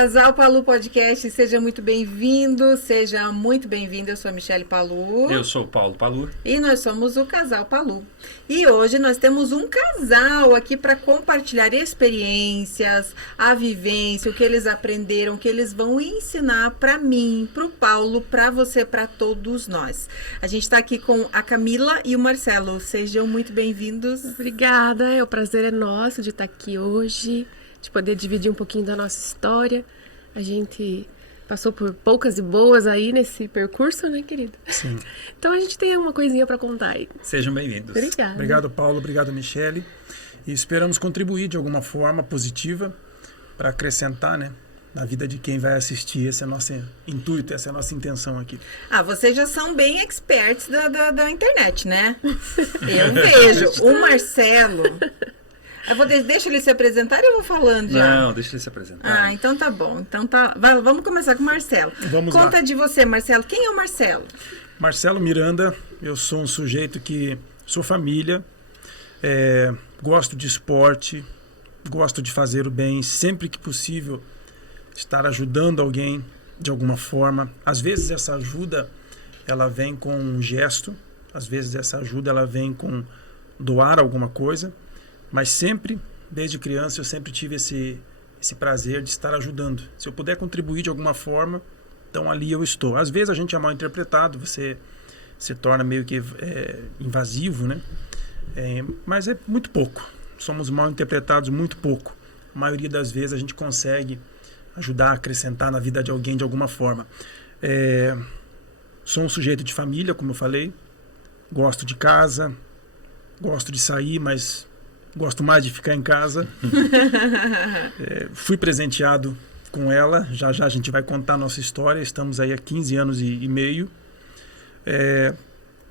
Casal Palu Podcast, seja muito bem-vindo, seja muito bem-vinda. Eu sou a Michele Palu. Eu sou o Paulo Palu. E nós somos o Casal Palu. E hoje nós temos um casal aqui para compartilhar experiências, a vivência, o que eles aprenderam, o que eles vão ensinar para mim, para o Paulo, para você, para todos nós. A gente está aqui com a Camila e o Marcelo. Sejam muito bem-vindos. Obrigada, o prazer é nosso de estar aqui hoje, de poder dividir um pouquinho da nossa história. A gente passou por poucas e boas aí nesse percurso, né, querido? Sim. Então a gente tem uma coisinha para contar aí. Sejam bem-vindos. Obrigada. Obrigado, Paulo. Obrigado, Michele. E esperamos contribuir de alguma forma positiva para acrescentar, né, na vida de quem vai assistir. Esse é o nosso intuito, essa é a nossa intenção aqui. Ah, vocês já são bem experts da internet, né? Eu vejo. O Marcelo... Deixa ele se apresentar e eu vou falando já? Não, deixa ele se apresentar. Ah, então tá bom. Então tá. Vamos começar com o Marcelo. Vamos Conta lá. de você, Marcelo. Quem é o Marcelo? Marcelo Miranda, eu sou um sujeito que sou família, gosto de esporte, gosto de fazer o bem, sempre que possível estar ajudando alguém de alguma forma. Às vezes essa ajuda ela vem com um gesto, às vezes essa ajuda ela vem com doar alguma coisa. Mas sempre, desde criança, eu sempre tive esse prazer de estar ajudando. Se eu puder contribuir de alguma forma, então ali eu estou. Às vezes a gente é mal interpretado, você se torna meio que invasivo, né? Mas é muito pouco. Somos mal interpretados muito pouco. A maioria das vezes a gente consegue ajudar, acrescentar na vida de alguém de alguma forma. Sou um sujeito de família, como eu falei. Gosto de casa, gosto de sair, mas... gosto mais de ficar em casa. Fui presenteado com ela. Já já a gente vai contar a nossa história. Estamos aí há 15 anos e meio.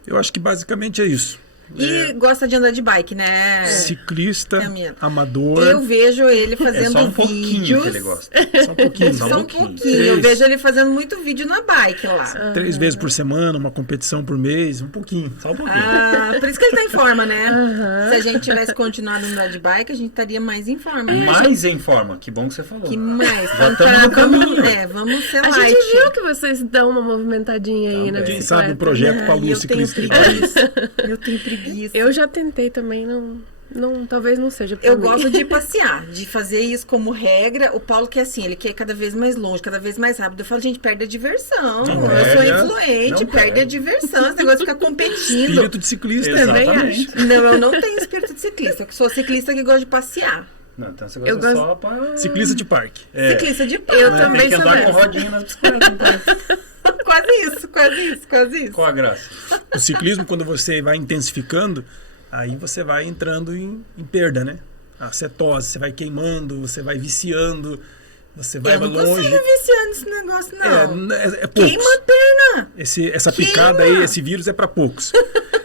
Eu acho que basicamente é isso. E gosta de andar de bike, né? Ciclista, amador. Eu vejo ele fazendo só um pouquinho vídeos. que ele gosta. Só um pouquinho. Só um pouquinho. Eu vejo ele fazendo muito vídeo na bike lá. 3 vezes por semana, uma competição por mês, um pouquinho. Só um pouquinho. Ah, por isso que ele tá em forma, né? Se a gente tivesse continuado a andar de bike, a gente estaria mais em forma. Mais em forma, que bom que você falou. Que mais? Já estamos no caminho. Vamos ser A light. gente viu que vocês dão uma movimentadinha aí na Quem bicicleta. sabe o projeto Palu Ciclista. Eu tenho preguiça. Eu já tentei também, não, talvez não seja pra Eu mim. gosto de passear, de fazer isso como regra. O Paulo quer assim, ele quer cada vez mais longe, cada vez mais rápido. Eu falo, gente, perde a diversão. Eu sou influente, perde a diversão. Esse negócio de ficar competindo. Espírito de ciclista. Exatamente. Não, eu não tenho espírito de ciclista. Eu sou ciclista que gosta de passear. Não, então você Eu gosta gosto- só para... Ciclista de parque. Ciclista de parque. Eu Tem também que sou andar com dessa. rodinha nas bicicletas, então. Quase isso. Qual a graça? O ciclismo, quando você vai intensificando, aí você vai entrando em perda, né? A cetose, você vai queimando, você vai viciando, você vai Eu não longe. consigo viciar nesse negócio, não. É poucos. Queima a perna. Essa picada aí, esse vírus é para poucos.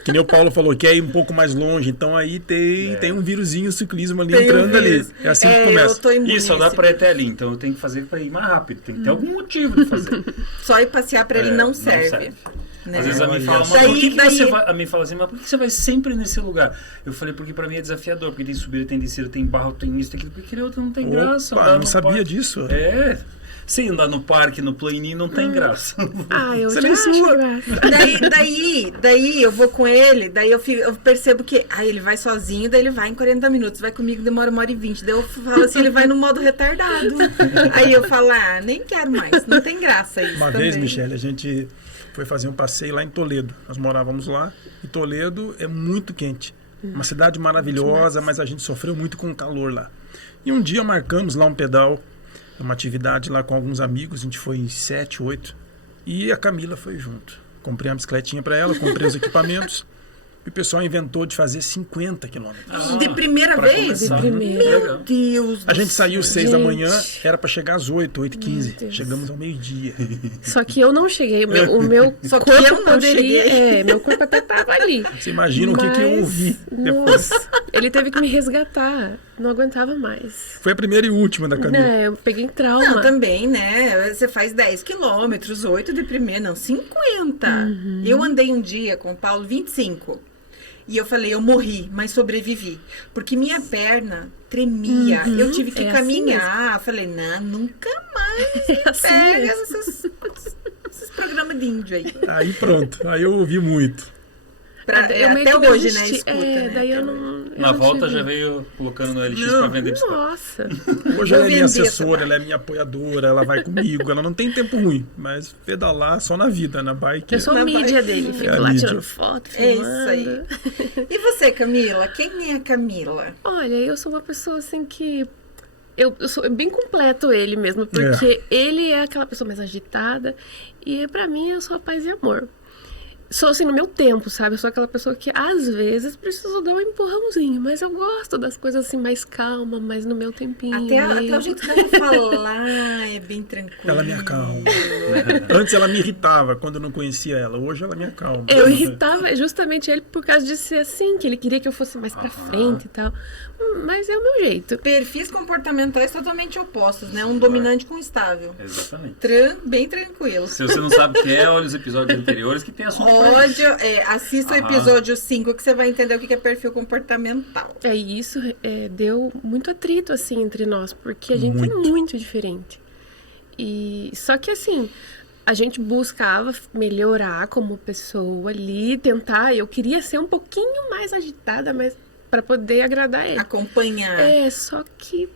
Que nem o Paulo falou, quer ir um pouco mais longe. Então aí tem um vírusinho ciclismo ali Tem entrando um ali. vírus. É assim que começa. Eu tô imune Isso, só a dá esse para ir até ali, então eu tenho que fazer para ir mais rápido. Tem que ter algum motivo de fazer. Só ir passear pra ele não serve. Né? Às vezes a mim Olha fala, só. mas por que Daí- você vai? A mim fala assim, mas por que você vai sempre nesse lugar? Eu falei, porque pra mim é desafiador, porque tem subida, tem descida, tem barro, tem isso, tem aquilo, porque aquele outro não tem graça. Opa, andar não no sabia parque. disso. Sem andar no parque, no planinho, não tem graça. Ah, eu Você já nem acho sua. graça. Daí eu vou com ele, daí eu percebo que ele vai sozinho, daí ele vai em 40 minutos, vai comigo, demora 1h20. Daí eu falo assim, ele vai no modo retardado. Aí eu falo, nem quero mais, não tem graça isso. Uma também. vez, Michele, a gente foi fazer um passeio lá em Toledo. Nós morávamos lá e Toledo é muito quente. Uma cidade maravilhosa, mas a gente sofreu muito com o calor lá. E um dia marcamos lá um pedal, uma atividade lá com alguns amigos, a gente foi em 7, 8, e a Camila foi junto. Comprei uma bicicletinha para ela, comprei os equipamentos, e o pessoal inventou de fazer 50 quilômetros. De primeira Pra vez? começar. primeira. Legal. Deus A gente saiu 6 da manhã, Gente. era para chegar às 8, 8h15. Deus. Chegamos ao meio-dia. Só que eu não cheguei. O meu Só que corpo eu não poderia... cheguei. meu corpo até tava ali. Você imagina o que eu Mas, ouvi depois. Nossa, ele teve que me resgatar. Não aguentava mais. Foi a primeira e última da Camila. Né, eu peguei trauma. Não, também, né? Você faz 10 quilômetros, 8 de primeira, não, 50. Eu andei um dia com o Paulo, 25. E eu falei, eu morri, mas sobrevivi. Porque minha perna tremia. Eu tive que caminhar. Falei, não, nunca mais me pega esses programas de índio aí. Aí pronto, aí eu ouvi muito. Até hoje, né? Escuta, né? Daí eu não... Na volta já veio colocando no LX pra vender bicicleta. Nossa. Hoje ela é minha assessora, ela é minha apoiadora, ela vai comigo, ela não tem tempo ruim, mas pedalar só na vida, na bike. Eu sou a mídia dele, fico lá mídia. tirando foto, É filmando. isso aí. E você, Camila? Quem é a Camila? Olha, eu sou uma pessoa assim que... Eu sou bem completo ele mesmo, porque ele é aquela pessoa mais agitada e pra mim eu sou a paz e amor. Sou assim no meu tempo, sabe? Eu sou aquela pessoa que às vezes preciso dar um empurrãozinho, mas eu gosto das coisas assim mais calma, mais no meu tempinho. Até o jeito dela falar é bem tranquilo. Ela me acalma. Antes ela me irritava quando eu não conhecia ela, hoje ela me acalma. Eu irritava justamente ele por causa de ser assim, que ele queria que eu fosse mais pra frente e tal. Mas é o meu jeito. Perfis comportamentais totalmente opostos, né? Um dominante com um estável. Exatamente. Bem tranquilo. Se você não sabe o que é, olha os episódios anteriores que tem assunto pra isso. Assista o episódio 5 que você vai entender o que é perfil comportamental. E isso deu muito atrito, assim, entre nós, porque a gente é muito diferente. E só que, assim, a gente buscava melhorar como pessoa ali, tentar. Eu queria ser um pouquinho mais agitada, mas para poder agradar ele. Acompanhar. Só que...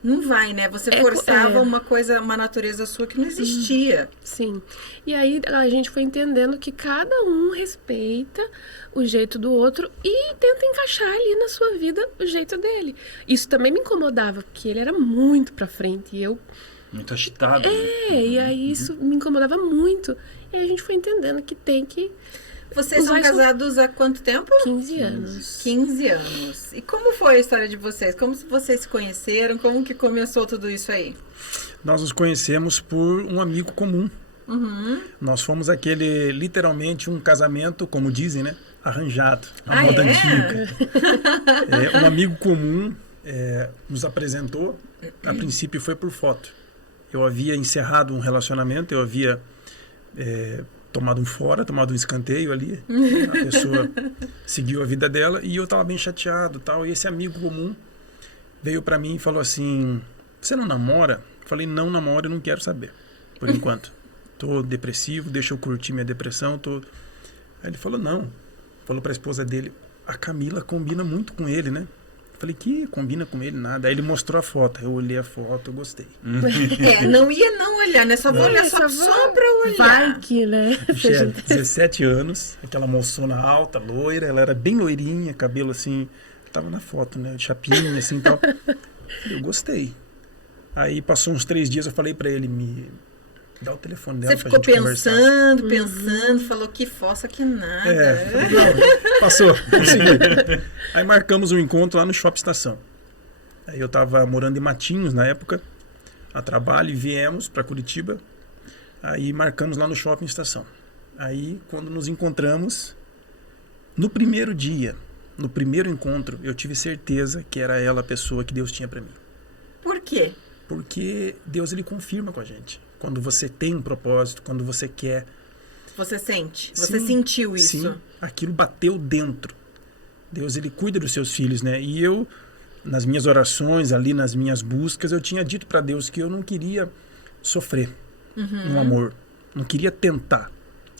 Não vai, né? Você forçava uma natureza sua que não existia. Sim. E aí a gente foi entendendo que cada um respeita o jeito do outro e tenta encaixar ali na sua vida o jeito dele. Isso também me incomodava, porque ele era muito pra frente e eu... Muito agitado. E aí isso me incomodava muito. E a gente foi entendendo que tem que... Vocês são casados há quanto tempo? 15 anos. 15 anos. E como foi a história de vocês? Como vocês se conheceram? Como que começou tudo isso aí? Nós nos conhecemos por um amigo comum. Nós fomos literalmente um casamento, como dizem, né? Arranjado. A moda antiga. Um amigo comum nos apresentou. A princípio foi por foto. Eu havia encerrado um relacionamento, eu havia... tomado um escanteio ali, a pessoa seguiu a vida dela e eu estava bem chateado, tal, e esse amigo comum veio para mim e falou assim, você não namora? Eu falei, não namoro, eu não quero saber, por enquanto, tô depressivo, deixa eu curtir minha depressão, Aí ele falou, não, falou para a esposa dele, a Camila combina muito com ele, né? Eu falei, que combina com ele Nada. Aí ele mostrou a foto, eu olhei a foto, eu gostei. Não ia não olhar, né? Só vou olhar só pra olhar. Vai que, né? Tinha 17 anos, aquela moçona alta, loira, ela era bem loirinha, cabelo assim, tava na foto, né? Chapinha, assim, tal. Eu gostei. Aí passou uns 3 dias, eu falei pra ele, me dá o telefone dela. Você ficou pensando, falou que fossa, que nada. Passou, consegui. Aí marcamos um encontro lá no Shopping Estação. Aí eu tava morando em Matinhos na época, a trabalho, e viemos pra Curitiba. Aí marcamos lá no Shopping Estação. Aí, quando nos encontramos, no primeiro dia, no primeiro encontro, eu tive certeza que era ela a pessoa que Deus tinha pra mim. Por quê? Porque Deus, ele confirma com a gente. Quando você tem um propósito, quando você quer... Você sente? Você sentiu isso? Sim, aquilo bateu dentro. Deus, ele cuida dos seus filhos, né? E eu, nas minhas orações, ali nas minhas buscas, eu tinha dito para Deus que eu não queria sofrer no amor. Não queria tentar.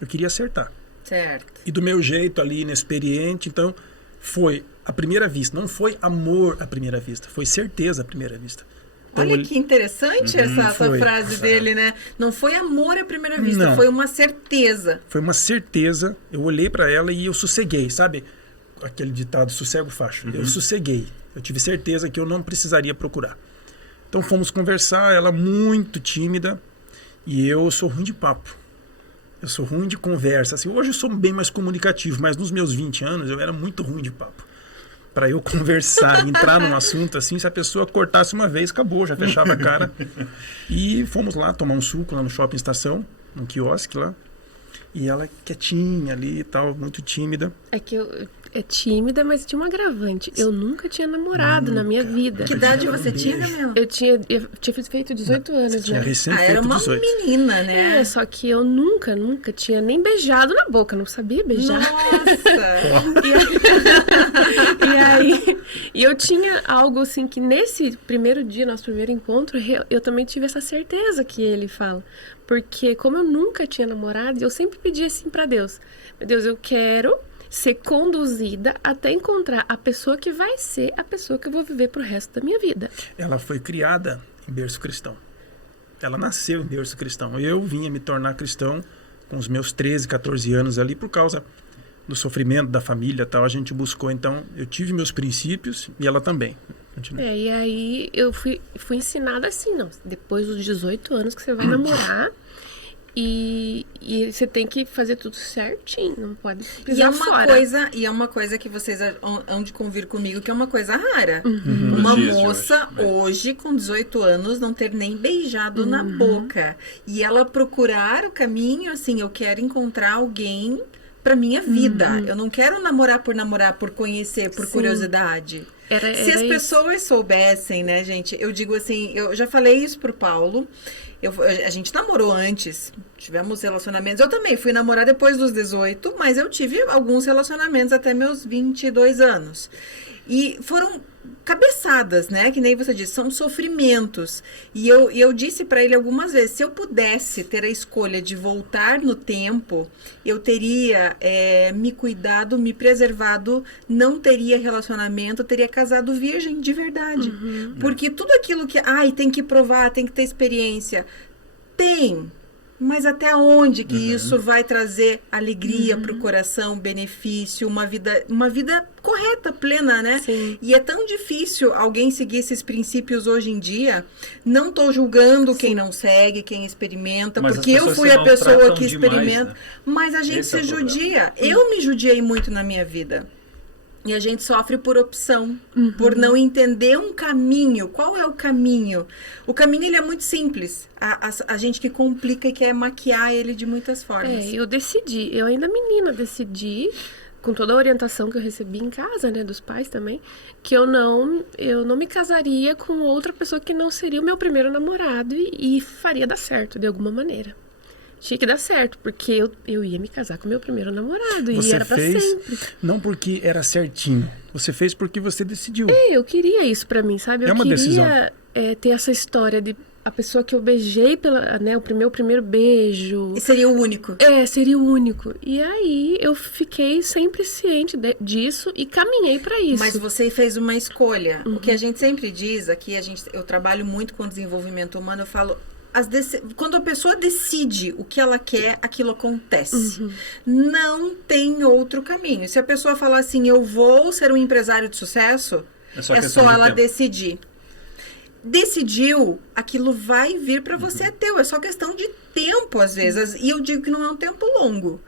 Eu queria acertar. Certo. E do meu jeito ali, inexperiente, então foi à primeira vista. Não foi amor à primeira vista, foi certeza à primeira vista. Então, olha que interessante essa frase dele, né? Não foi amor à primeira vista, foi uma certeza. Foi uma certeza. Eu olhei para ela e eu sosseguei, sabe? Aquele ditado, sossego facho. Eu sosseguei. Eu tive certeza que eu não precisaria procurar. Então fomos conversar, ela muito tímida e eu sou ruim de papo. Eu sou ruim de conversa. Assim, hoje eu sou bem mais comunicativo, mas nos meus 20 anos eu era muito ruim de papo. Para eu conversar, entrar num assunto assim, se a pessoa cortasse uma vez, acabou, já fechava a cara. E fomos lá tomar um suco lá no Shopping Estação, num quiosque lá. E ela quietinha ali e tal, muito tímida. É que tímida, mas tinha um agravante. Eu nunca tinha namorado na minha vida. Que idade você tinha, Camila? Eu tinha feito 18 anos, Tinha né? recém Era feito uma 18. menina, né? Só que eu nunca tinha nem beijado na boca, não sabia beijar. Nossa! E eu tinha algo assim que nesse primeiro dia, nosso primeiro encontro, eu também tive essa certeza que ele fala. Porque como eu nunca tinha namorado, eu sempre pedi assim pra Deus. Meu Deus, eu quero ser conduzida até encontrar a pessoa que vai ser a pessoa que eu vou viver pro resto da minha vida. Ela foi criada em berço cristão. Ela nasceu em berço cristão. Eu vinha me tornar cristão com os meus 13, 14 anos ali por causa do sofrimento da família e tal. A gente buscou, então, eu tive meus princípios e ela também. Continua. E aí eu fui ensinada assim, não. Depois dos 18 anos que você vai namorar e você tem que fazer tudo certinho, não pode pisar fora. E é uma coisa que vocês hão de convir comigo, que é uma coisa rara. Nos Uma dias de moça hoje, com 18 anos, não ter nem beijado na boca. E ela procurar o caminho, assim, eu quero encontrar alguém pra minha vida. Eu não quero namorar, por conhecer, por curiosidade. Se as pessoas soubessem, né, gente? Eu digo assim, eu já falei isso pro Paulo. A gente namorou antes, tivemos relacionamentos. Eu também fui namorar depois dos 18, mas eu tive alguns relacionamentos até meus 22 anos. E foram cabeçadas, né? Que nem você disse, são sofrimentos. E eu disse pra ele algumas vezes, se eu pudesse ter a escolha de voltar no tempo, eu teria me cuidado, me preservado, não teria relacionamento, teria casado virgem de verdade. Porque tudo aquilo que, tem que provar, tem que ter experiência, tem. Mas até onde que isso vai trazer alegria para o coração, benefício, uma vida correta, plena, né? Sim. E é tão difícil alguém seguir esses princípios hoje em dia. Não estou julgando quem não segue, quem experimenta, Mas porque as eu pessoas fui se a pessoa maltratam que demais, experimenta. né? Mas a gente Esse é se o problema. judia. Eu me judiei muito na minha vida. E a gente sofre por opção, por não entender um caminho. Qual é o caminho? O caminho, ele é muito simples. A gente que complica e quer maquiar ele de muitas formas. Eu ainda menina decidi, com toda a orientação que eu recebi em casa, né, dos pais também, que eu não me casaria com outra pessoa que não seria o meu primeiro namorado e faria dar certo de alguma maneira. Tinha que dar certo, porque eu ia me casar com meu primeiro namorado e era pra sempre. Não porque era certinho, você fez porque você decidiu. Eu queria isso pra mim, sabe? Eu uma queria decisão. ter essa história de a pessoa que eu beijei, o meu primeiro beijo. E seria o único. Seria o único. E aí eu fiquei sempre ciente disso e caminhei pra isso. Mas você fez uma escolha. O que a gente sempre diz aqui, eu trabalho muito com desenvolvimento humano, eu falo... Quando a pessoa decide o que ela quer, aquilo acontece. Não tem outro caminho. Se a pessoa falar assim, eu vou ser um empresário de sucesso, é só ela decidir. Decidiu, aquilo vai vir para você, é teu. É só questão de tempo, às vezes. E eu digo que não é um tempo longo.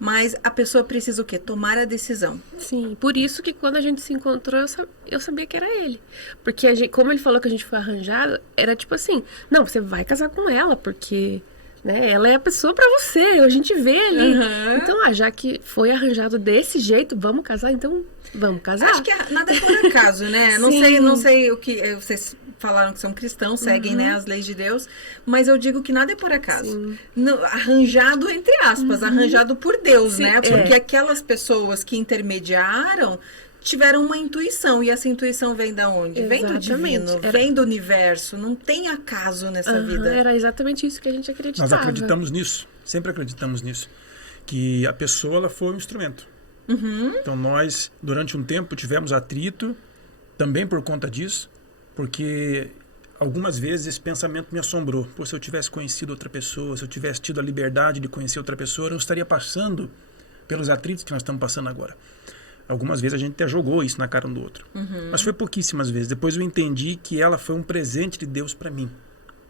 Mas a pessoa precisa o quê? Tomar a decisão. Sim, por isso que quando a gente se encontrou, eu sabia que era ele. Porque como ele falou que a gente foi arranjado, era tipo assim, não, você vai casar com ela, porque... né, ela é a pessoa pra você, a gente vê ali. Então, já que foi arranjado desse jeito, vamos casar, então vamos casar. Acho que nada é por acaso, né? Não sei o que vocês falaram que são cristãos, seguem, né, as leis de Deus, mas eu digo que nada é por acaso. Arranjado entre aspas, arranjado por Deus, né? Porque aquelas pessoas que intermediaram tiveram uma intuição, e essa intuição vem da onde? Vem do divino, vem do universo, não tem acaso nessa vida. Era exatamente isso que a gente acreditava. Nós acreditamos nisso, sempre acreditamos nisso, que a pessoa ela foi um instrumento. Então nós, durante um tempo, tivemos atrito, também por conta disso, porque algumas vezes esse pensamento me assombrou. Pô, se eu tivesse conhecido outra pessoa, se eu tivesse tido a liberdade de conhecer outra pessoa, eu não estaria passando pelos atritos que nós estamos passando agora. Algumas vezes a gente até jogou isso na cara um do outro. Mas foi pouquíssimas vezes. Depois eu entendi que ela foi um presente de Deus para mim.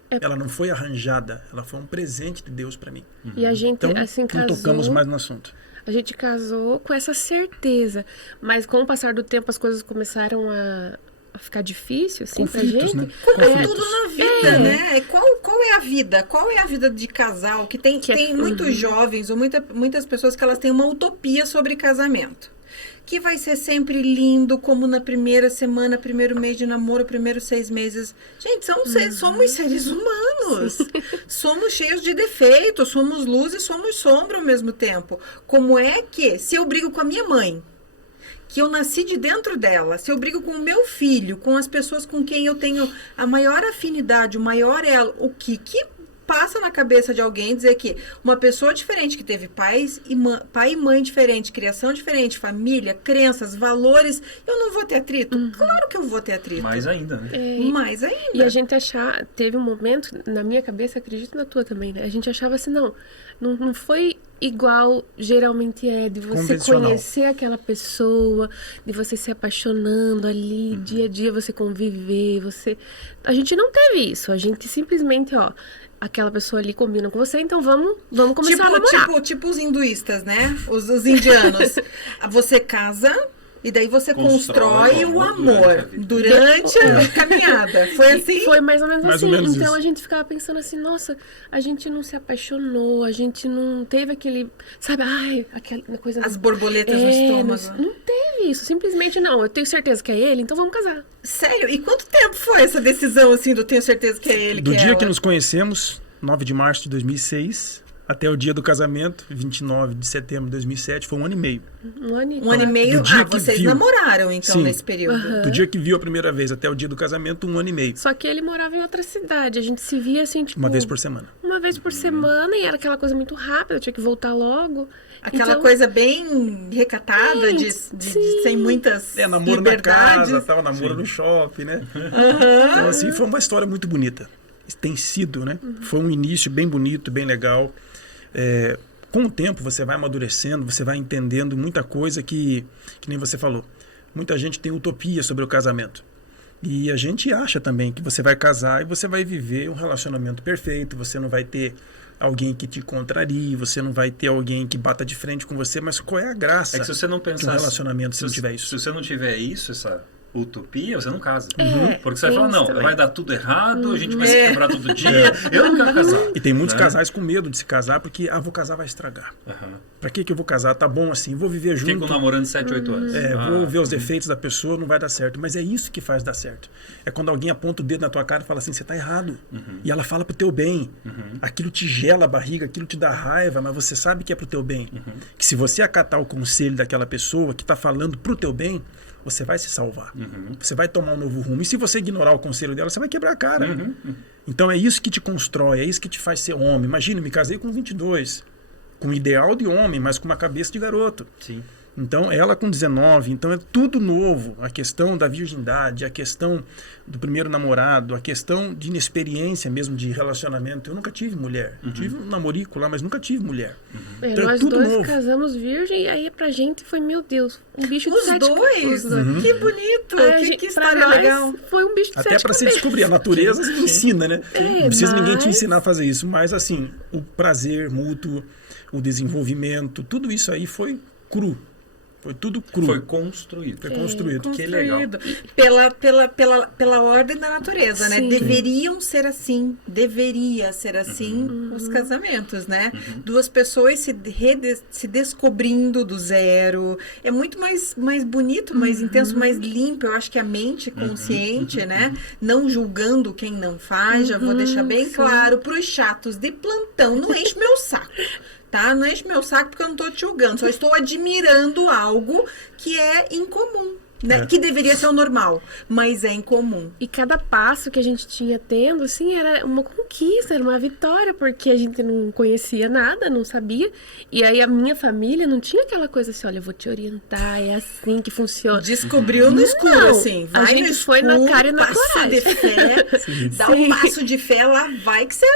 Ela não foi arranjada, ela foi um presente de Deus para mim. E a gente, então, assim, não casou... tocamos mais no assunto. A gente casou com essa certeza. Mas com o passar do tempo as coisas começaram a ficar difícil, assim, Conflitos, pra gente. né? Como é Conflitos. tudo na vida, né? Qual é a vida? Qual é a vida de casal? Que tem muitos jovens ou muitas pessoas que elas têm uma utopia sobre casamento. que vai ser sempre lindo, como na primeira semana, primeiro mês de namoro, primeiros 6 meses. Gente, somos seres humanos. Somos cheios de defeitos, somos luz e somos sombra ao mesmo tempo. Como é que, se eu brigo com a minha mãe, que eu nasci de dentro dela, se eu brigo com o meu filho, com as pessoas com quem eu tenho a maior afinidade, o maior elo, o que passa na cabeça de alguém dizer que uma pessoa diferente, que teve pai e mãe diferente, criação diferente, família, crenças, valores, eu não vou ter atrito? Claro que eu vou ter atrito. Mais ainda, né? Mais ainda. E a gente teve um momento, na minha cabeça, acredito na tua também, né? A gente achava assim, não foi igual geralmente é, de você conhecer aquela pessoa, de você se apaixonando ali, dia a dia você conviver, a gente não teve isso, a gente simplesmente, aquela pessoa ali combina com você, então vamos começar a namorar. Tipo os hinduístas, né? Os indianos. Você casa e daí você constrói o amor durante a caminhada. Foi assim? Foi mais ou menos mais assim. Ou menos então isso. A gente ficava pensando assim, nossa, a gente não se apaixonou, a gente não teve aquele, sabe, aquela coisa... As borboletas no estômago. Não teve isso, simplesmente não. Eu tenho certeza que é ele, então vamos casar. Sério? E quanto tempo foi essa decisão, assim, do tenho certeza que é ele, Do que é dia ela? que nos conhecemos, 9 de março de 2006, até o dia do casamento, 29 de setembro de 2007, foi 1 ano e meio. Um ano e Um ano e meio? Do dia que Vocês viu. namoraram, então, Sim. nesse período. Do dia que viu a primeira vez até o dia do casamento, 1 ano e meio. Só que ele morava em outra cidade, a gente se via assim, tipo... Uma vez por semana. Uma vez por semana, e era aquela coisa muito rápida, eu tinha que voltar logo. Aquela Então, coisa bem recatada, de sem muitas Namoro liberdades. na casa, namoro no shopping, né? Então, assim, foi uma história muito bonita. Tem sido, né? Foi um início bem bonito, bem legal. Com o tempo, você vai amadurecendo, você vai entendendo muita coisa que nem você falou. Muita gente tem utopia sobre o casamento. E a gente acha também que você vai casar e você vai viver um relacionamento perfeito, você não vai ter alguém que te contrarie, você não vai ter alguém que bata de frente com você, mas qual é a graça É que se você não de um pensar... relacionamento se não tiver Se isso? você não tiver isso, essa utopia, você não casa. Porque você tem vai falar, isso não, também. vai dar tudo errado, a gente vai se quebrar todo dia, eu não quero casar. E tem muitos né? casais com medo de se casar porque, vou casar, vai estragar. Pra que eu vou casar? Tá bom assim, vou viver junto. Ficam namorando 7, 8 anos. Vou ver os defeitos da pessoa, não vai dar certo. Mas é isso que faz dar certo. É quando alguém aponta o dedo na tua cara e fala assim, você tá errado. E ela fala pro teu bem. Aquilo te gela a barriga, aquilo te dá raiva, mas você sabe que é pro teu bem. Que se você acatar o conselho daquela pessoa que tá falando pro teu bem, você vai se salvar. Você vai tomar um novo rumo. E se você ignorar o conselho dela, você vai quebrar a cara. Então é isso que te constrói, é isso que te faz ser homem. Imagina, eu me casei com 22, com um ideal de homem, mas com uma cabeça de garoto. Sim. Então, ela com 19, então é tudo novo. A questão da virgindade, a questão do primeiro namorado, a questão de inexperiência mesmo de relacionamento. Eu nunca tive mulher. Tive um namorico lá, mas nunca tive mulher. Então, nós tudo dois novo. casamos virgem, e aí pra gente foi, meu Deus, um bicho de Os 7 dois? Que bonito! Aí, Que pra história nós, legal. Foi um bicho de Até 7 para se cabeças. descobrir. A natureza se ensina, né? Não precisa ninguém te mas- ensinar a fazer isso. Mas, assim, o prazer mútuo, o desenvolvimento, tudo isso aí foi cru. Foi tudo cru. Foi construído. Foi construído. Que legal. Pela ordem da natureza, né? Sim. Deveriam ser assim. Deveria ser assim os casamentos, né? Duas pessoas se descobrindo do zero. É muito mais bonito, mais intenso, mais limpo. Eu acho que a mente consciente, né? Não julgando quem não faz. Já vou deixar bem claro para os chatos de plantão. Não enche meu saco. Tá? Não enche meu saco porque eu não estou te julgando. Só estou admirando algo que é incomum. Né? Que deveria ser o normal, mas é incomum. E cada passo que a gente tinha tendo, assim, era uma conquista, era uma vitória, porque a gente não conhecia nada, não sabia. E aí a minha família não tinha aquela coisa assim, olha, eu vou te orientar, é assim que funciona. Descobriu no escuro, Não, assim. a Vai gente no foi escuro, na cara e na passo coragem. de fé, dá um passo de fé, lá vai que você...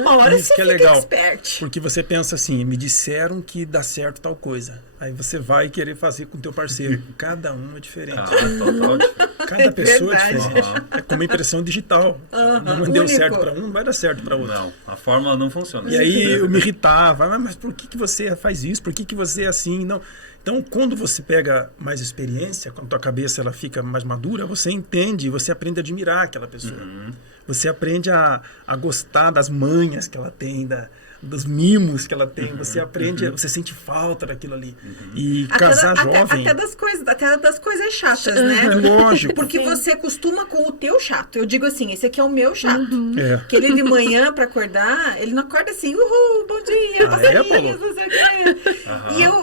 Uma hora Isso você que é fica legal. expert. Porque você pensa assim, me disseram que dá certo tal coisa. Aí você vai querer fazer com o teu parceiro. Cada um é diferente. Total. Cada pessoa é verdade. diferente. É como impressão digital. Não deu único. certo para um, não vai dar certo para outro. Não, a fórmula não funciona. E aí eu me irritava. Mas por que você faz isso? Por que você é assim? Não. Então, quando você pega mais experiência, quando a tua cabeça ela fica mais madura, você entende, você aprende a admirar aquela pessoa. Você aprende a gostar das manhas que ela tem, dos mimos que ela tem. Você aprende, você sente falta daquilo ali. E casar jovem... Até das coisas chatas, né? Lógico. Porque você acostuma com o teu chato. Eu digo assim, esse aqui é o meu chato. É. Que ele de manhã, pra acordar, ele não acorda assim, uhul, bom dia, passarinhos, não sei o quê.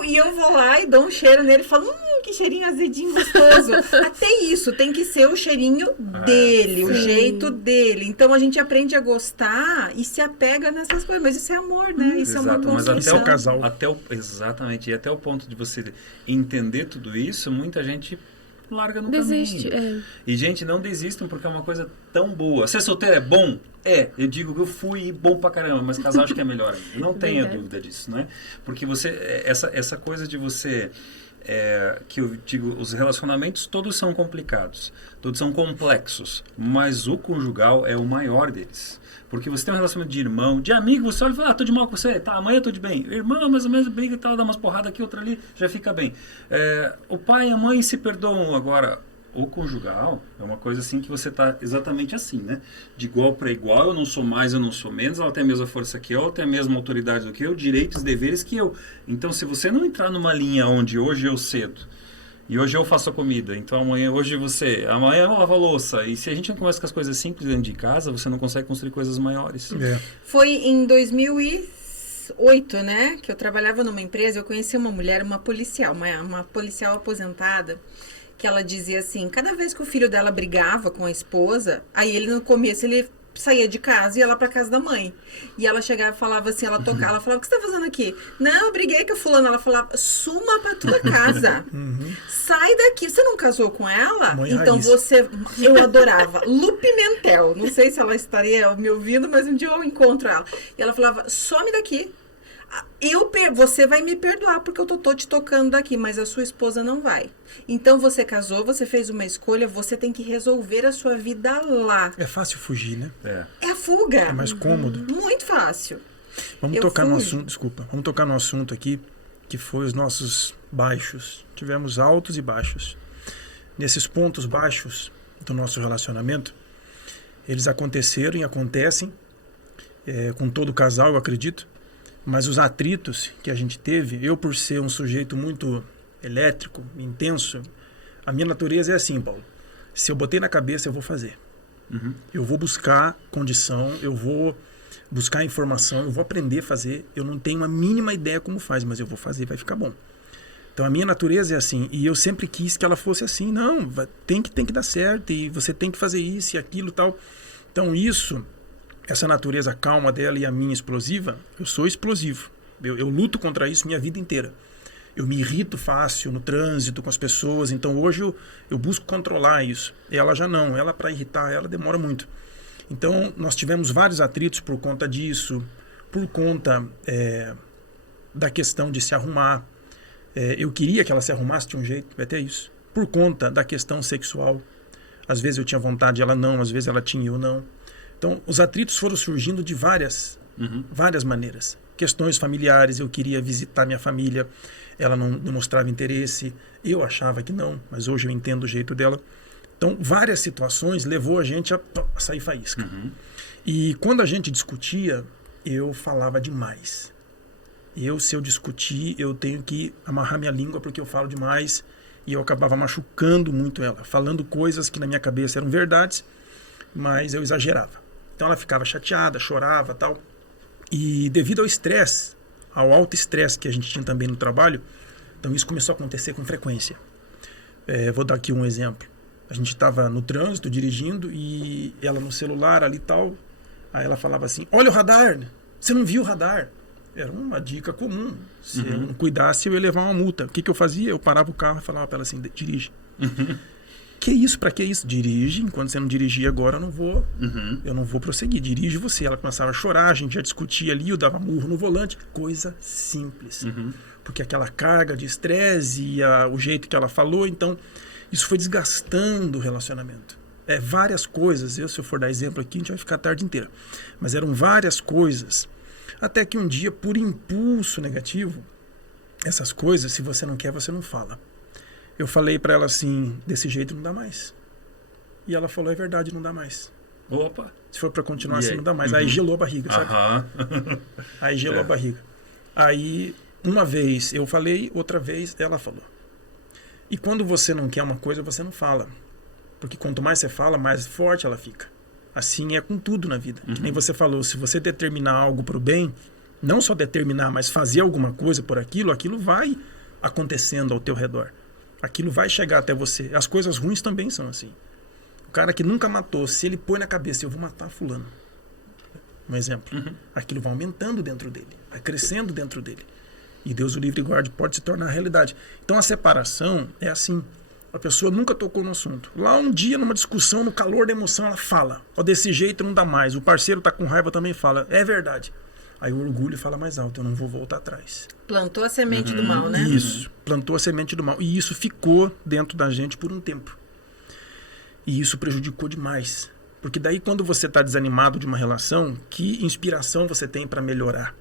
E eu vou lá e dou um cheiro nele e falo, que cheirinho azedinho gostoso. Até isso, tem que ser o cheirinho dele, o jeito dele. Então a gente aprende a gostar e se apega nessas coisas. Mas isso é amor, né? Isso é uma construção. Isso é o casal. Exatamente. E até o ponto de você entender tudo isso, muita gente larga no Desiste, caminho. E, gente, não desistam porque é uma coisa tão boa. Ser solteiro é bom? Eu digo que eu fui bom pra caramba, mas casar acho que é melhor ainda. Não tenha dúvida disso, né? Porque essa coisa de você... que eu digo, os relacionamentos todos são complicados, todos são complexos, mas o conjugal é o maior deles. Porque você tem um relacionamento de irmão, de amigo, você olha e fala, tô de mal com você, tá, amanhã tô de bem. Irmão, mais ou menos briga e tal, dá umas porradas aqui, outra ali, já fica bem. O pai e a mãe se perdoam. Agora, o conjugal é uma coisa assim que você tá exatamente assim, né? De igual para igual, eu não sou mais, eu não sou menos, ela tem a mesma força que eu, ela tem a mesma autoridade do que eu, direitos e deveres que eu. Então, se você não entrar numa linha onde hoje eu cedo, e hoje eu faço a comida, então amanhã eu lavo a louça, e se a gente não começa com as coisas simples dentro de casa, você não consegue construir coisas maiores. Foi em 2008, né, que eu trabalhava numa empresa, eu conheci uma mulher, uma policial, uma policial aposentada, que ela dizia assim, cada vez que o filho dela brigava com a esposa, aí ele no começo, ele saía de casa e ia lá pra casa da mãe. E ela chegava e falava assim, ela falava, o que você tá fazendo aqui? Não, eu briguei com a fulana. Ela falava, suma pra tua casa. Sai daqui. Você não casou com ela? Mãe então raiz. eu adorava. Lu Pimentel. Não sei se ela estaria me ouvindo, mas um dia eu encontro ela. E ela falava, some daqui. Você vai me perdoar porque eu tô te tocando daqui, mas a sua esposa não vai. Então você casou, você fez uma escolha, você tem que resolver a sua vida lá. É fácil fugir, né? É a fuga. É mais cômodo. Muito fácil. Vamos tocar no assunto, desculpa. Vamos tocar no assunto aqui, que foi os nossos baixos. Tivemos altos e baixos. Nesses pontos baixos do nosso relacionamento, eles aconteceram e acontecem com todo casal, eu acredito. Mas os atritos que a gente teve, eu por ser um sujeito muito elétrico, intenso, a minha natureza é assim, Paulo. Se eu botei na cabeça, eu vou fazer. Eu vou buscar condição, eu vou buscar informação, eu vou aprender a fazer. Eu não tenho a mínima ideia como faz, mas eu vou fazer, vai ficar bom. Então a minha natureza é assim, e eu sempre quis que ela fosse assim. Não, tem que dar certo, e você tem que fazer isso e aquilo e tal. Então essa natureza calma dela e a minha explosiva, eu sou explosivo. Eu luto contra isso minha vida inteira. Eu me irrito fácil no trânsito com as pessoas, então hoje eu busco controlar isso. Ela já não, ela para irritar, ela demora muito. Então nós tivemos vários atritos por conta disso, por conta da questão de se arrumar. Eu queria que ela se arrumasse de um jeito, até isso. Por conta da questão sexual. Às vezes eu tinha vontade, ela não, às vezes ela tinha, eu não. Então, os atritos foram surgindo de várias maneiras. Questões familiares, eu queria visitar minha família, ela não mostrava interesse, eu achava que não, mas hoje eu entendo o jeito dela. Então, várias situações levou a gente a sair faísca. E quando a gente discutia, eu falava demais. Se eu discutir, eu tenho que amarrar minha língua porque eu falo demais, e eu acabava machucando muito ela, falando coisas que na minha cabeça eram verdades, mas eu exagerava. Então ela ficava chateada, chorava, tal. E devido ao estresse, ao alto estresse que a gente tinha também no trabalho, então isso começou a acontecer com frequência. Vou dar aqui um exemplo. A gente estava no trânsito, dirigindo, e ela no celular ali e tal. Aí ela falava assim, olha o radar, você não viu o radar? Era uma dica comum. Se eu não cuidasse, eu ia levar uma multa. O que eu fazia? Eu parava o carro e falava para ela assim, dirige. Que isso? Pra que isso? Dirige. Enquanto você não dirigir agora, eu não vou prosseguir. Dirige você. Ela começava a chorar, a gente já discutia ali, eu dava murro no volante. Coisa simples. Porque aquela carga de estresse e o jeito que ela falou, então isso foi desgastando o relacionamento. Várias coisas. Se eu for dar exemplo aqui, a gente vai ficar a tarde inteira. Mas eram várias coisas. Até que um dia, por impulso negativo, essas coisas, se você não quer, você não fala. Eu falei para ela assim, desse jeito não dá mais. E ela falou, é verdade, não dá mais. Opa! Se for para continuar assim, aí? não dá mais. Aí gelou a barriga, sabe? Aí gelou a barriga. Aí, uma vez eu falei, outra vez ela falou. E quando você não quer uma coisa, você não fala. Porque quanto mais você fala, mais forte ela fica. Assim é com tudo na vida. Que nem você falou, se você determinar algo para o bem, não só determinar, mas fazer alguma coisa por aquilo, aquilo vai acontecendo ao teu redor. Aquilo vai chegar até você. As coisas ruins também são assim. O cara que nunca matou, se ele põe na cabeça, eu vou matar fulano. Um exemplo. Aquilo vai aumentando dentro dele, vai crescendo dentro dele. E Deus o livre e guarde, pode se tornar realidade. Então a separação é assim. A pessoa nunca tocou no assunto. Lá um dia, numa discussão, no calor da emoção, ela fala. Ó, desse jeito não dá mais. O parceiro tá com raiva, também fala. É verdade. Aí o orgulho fala mais alto. Eu não vou voltar atrás. Plantou a semente do mal, né? Isso. Plantou a semente do mal. E isso ficou dentro da gente por um tempo. E isso prejudicou demais. Porque daí quando você está desanimado de uma relação, que inspiração você tem para melhorar?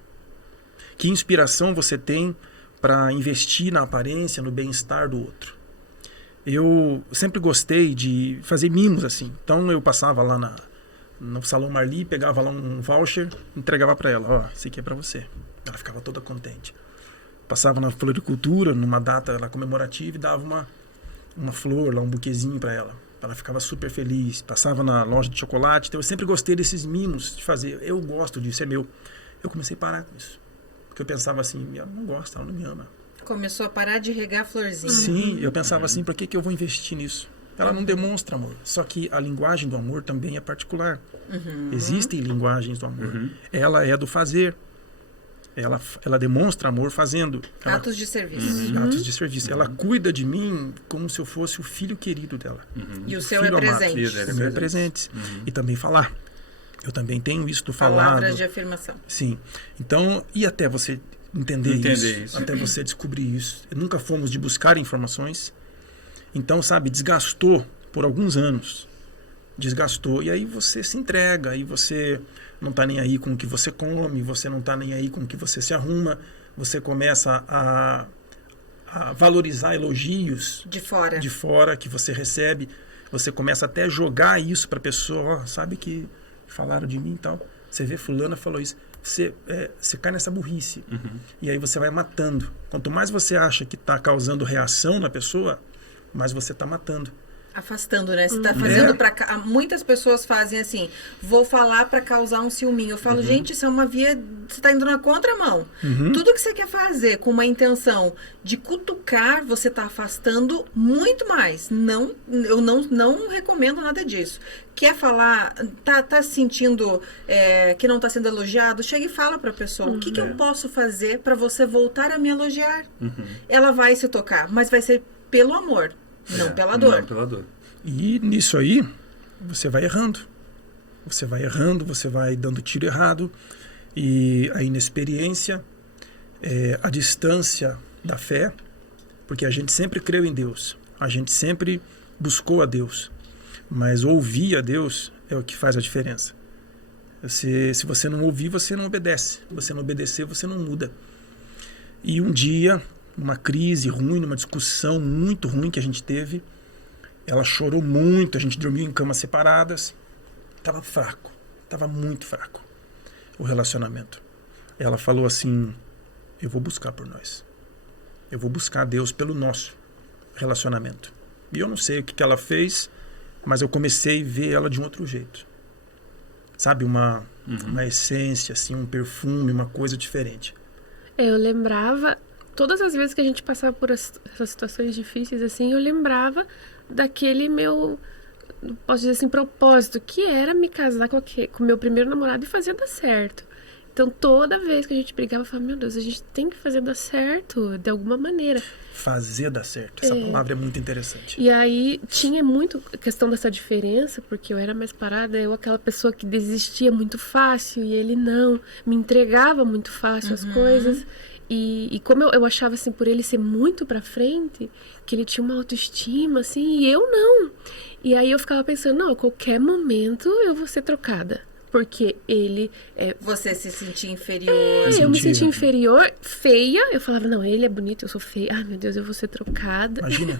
Que inspiração você tem para investir na aparência, no bem-estar do outro? Eu sempre gostei de fazer mimos assim. Então eu passava lá no Salão Marli, pegava lá um voucher, entregava para ela. Ó, esse aqui é para você. Ela ficava toda contente. Passava na floricultura, numa data lá comemorativa, e dava uma flor, lá um buquezinho para ela. Ela ficava super feliz. Passava na loja de chocolate. Então eu sempre gostei desses mimos, de fazer. Eu gosto disso, é meu. Eu comecei a parar com isso. Porque eu pensava assim, ela não gosta, ela não me ama. Começou a parar de regar florzinha. Sim, eu pensava assim, por que eu vou investir nisso? Ela não demonstra amor. Só que a linguagem do amor também é particular. Existem linguagens do amor. Ela é do fazer. Ela demonstra amor fazendo. Atos de serviço. Atos de serviço. Ela cuida de mim como se eu fosse o filho querido dela. E o seu é presente. O meu é presente. E também falar. Eu também tenho isso do falado. Palavras de afirmação. Sim. Então, e até você entender isso, até você descobrir isso. Nunca fomos de buscar informações. Então, sabe, desgastou por alguns anos. Desgastou. E aí você se entrega. Aí você não está nem aí com o que você come. Você não está nem aí com o que você se arruma. Você começa a valorizar elogios de fora que você recebe. Você começa até a jogar isso para a pessoa. Ó, sabe que falaram de mim e tal. Você vê fulana falou isso. Você cai nessa burrice. E aí você vai matando. Quanto mais você acha que está causando reação na pessoa, mais você está matando. Afastando, né? Você está fazendo para... Muitas pessoas fazem assim, vou falar para causar um ciúminho. Eu falo, gente, isso é uma via... Você está indo na contramão. Tudo que você quer fazer com uma intenção de cutucar, você está afastando muito mais. Eu não recomendo nada disso. Quer falar, tá sentindo que não está sendo elogiado? Chega e fala para a pessoa, o que eu posso fazer para você voltar a me elogiar? Ela vai se tocar, mas vai ser pelo amor. Não pela dor. Não pela dor. E nisso aí, você vai errando. Você vai errando, você vai dando tiro errado. E a inexperiência, a distância da fé, porque a gente sempre creu em Deus. A gente sempre buscou a Deus. Mas ouvir a Deus é o que faz a diferença. Se você não ouvir, você não obedece. Se você não obedecer, você não muda. E um dia... uma crise ruim, numa discussão muito ruim que a gente teve. Ela chorou muito, a gente dormiu em camas separadas. Estava fraco, estava muito fraco o relacionamento. Ela falou assim, eu vou buscar por nós. Eu vou buscar Deus pelo nosso relacionamento. E eu não sei o que ela fez, mas eu comecei a ver ela de um outro jeito. Sabe, uma essência, assim, um perfume, uma coisa diferente. Eu lembrava... Todas as vezes que a gente passava por essas situações difíceis, assim, eu lembrava daquele meu, posso dizer assim, propósito, que era me casar com o meu primeiro namorado e fazer dar certo. Então, toda vez que a gente brigava, eu falava, meu Deus, a gente tem que fazer dar certo, de alguma maneira. Fazer dar certo, essa palavra é muito interessante. E aí, tinha muito questão dessa diferença, porque eu era mais parada, eu aquela pessoa que desistia muito fácil, e ele não, me entregava muito fácil as coisas. E como eu achava, assim, por ele ser muito pra frente, que ele tinha uma autoestima, assim, e eu não. E aí eu ficava pensando, não, a qualquer momento eu vou ser trocada. porque ele Você se sentia inferior. eu me sentia inferior, feia. Eu falava, não, ele é bonito, eu sou feia. Ai, meu Deus, eu vou ser trocada. Imagina,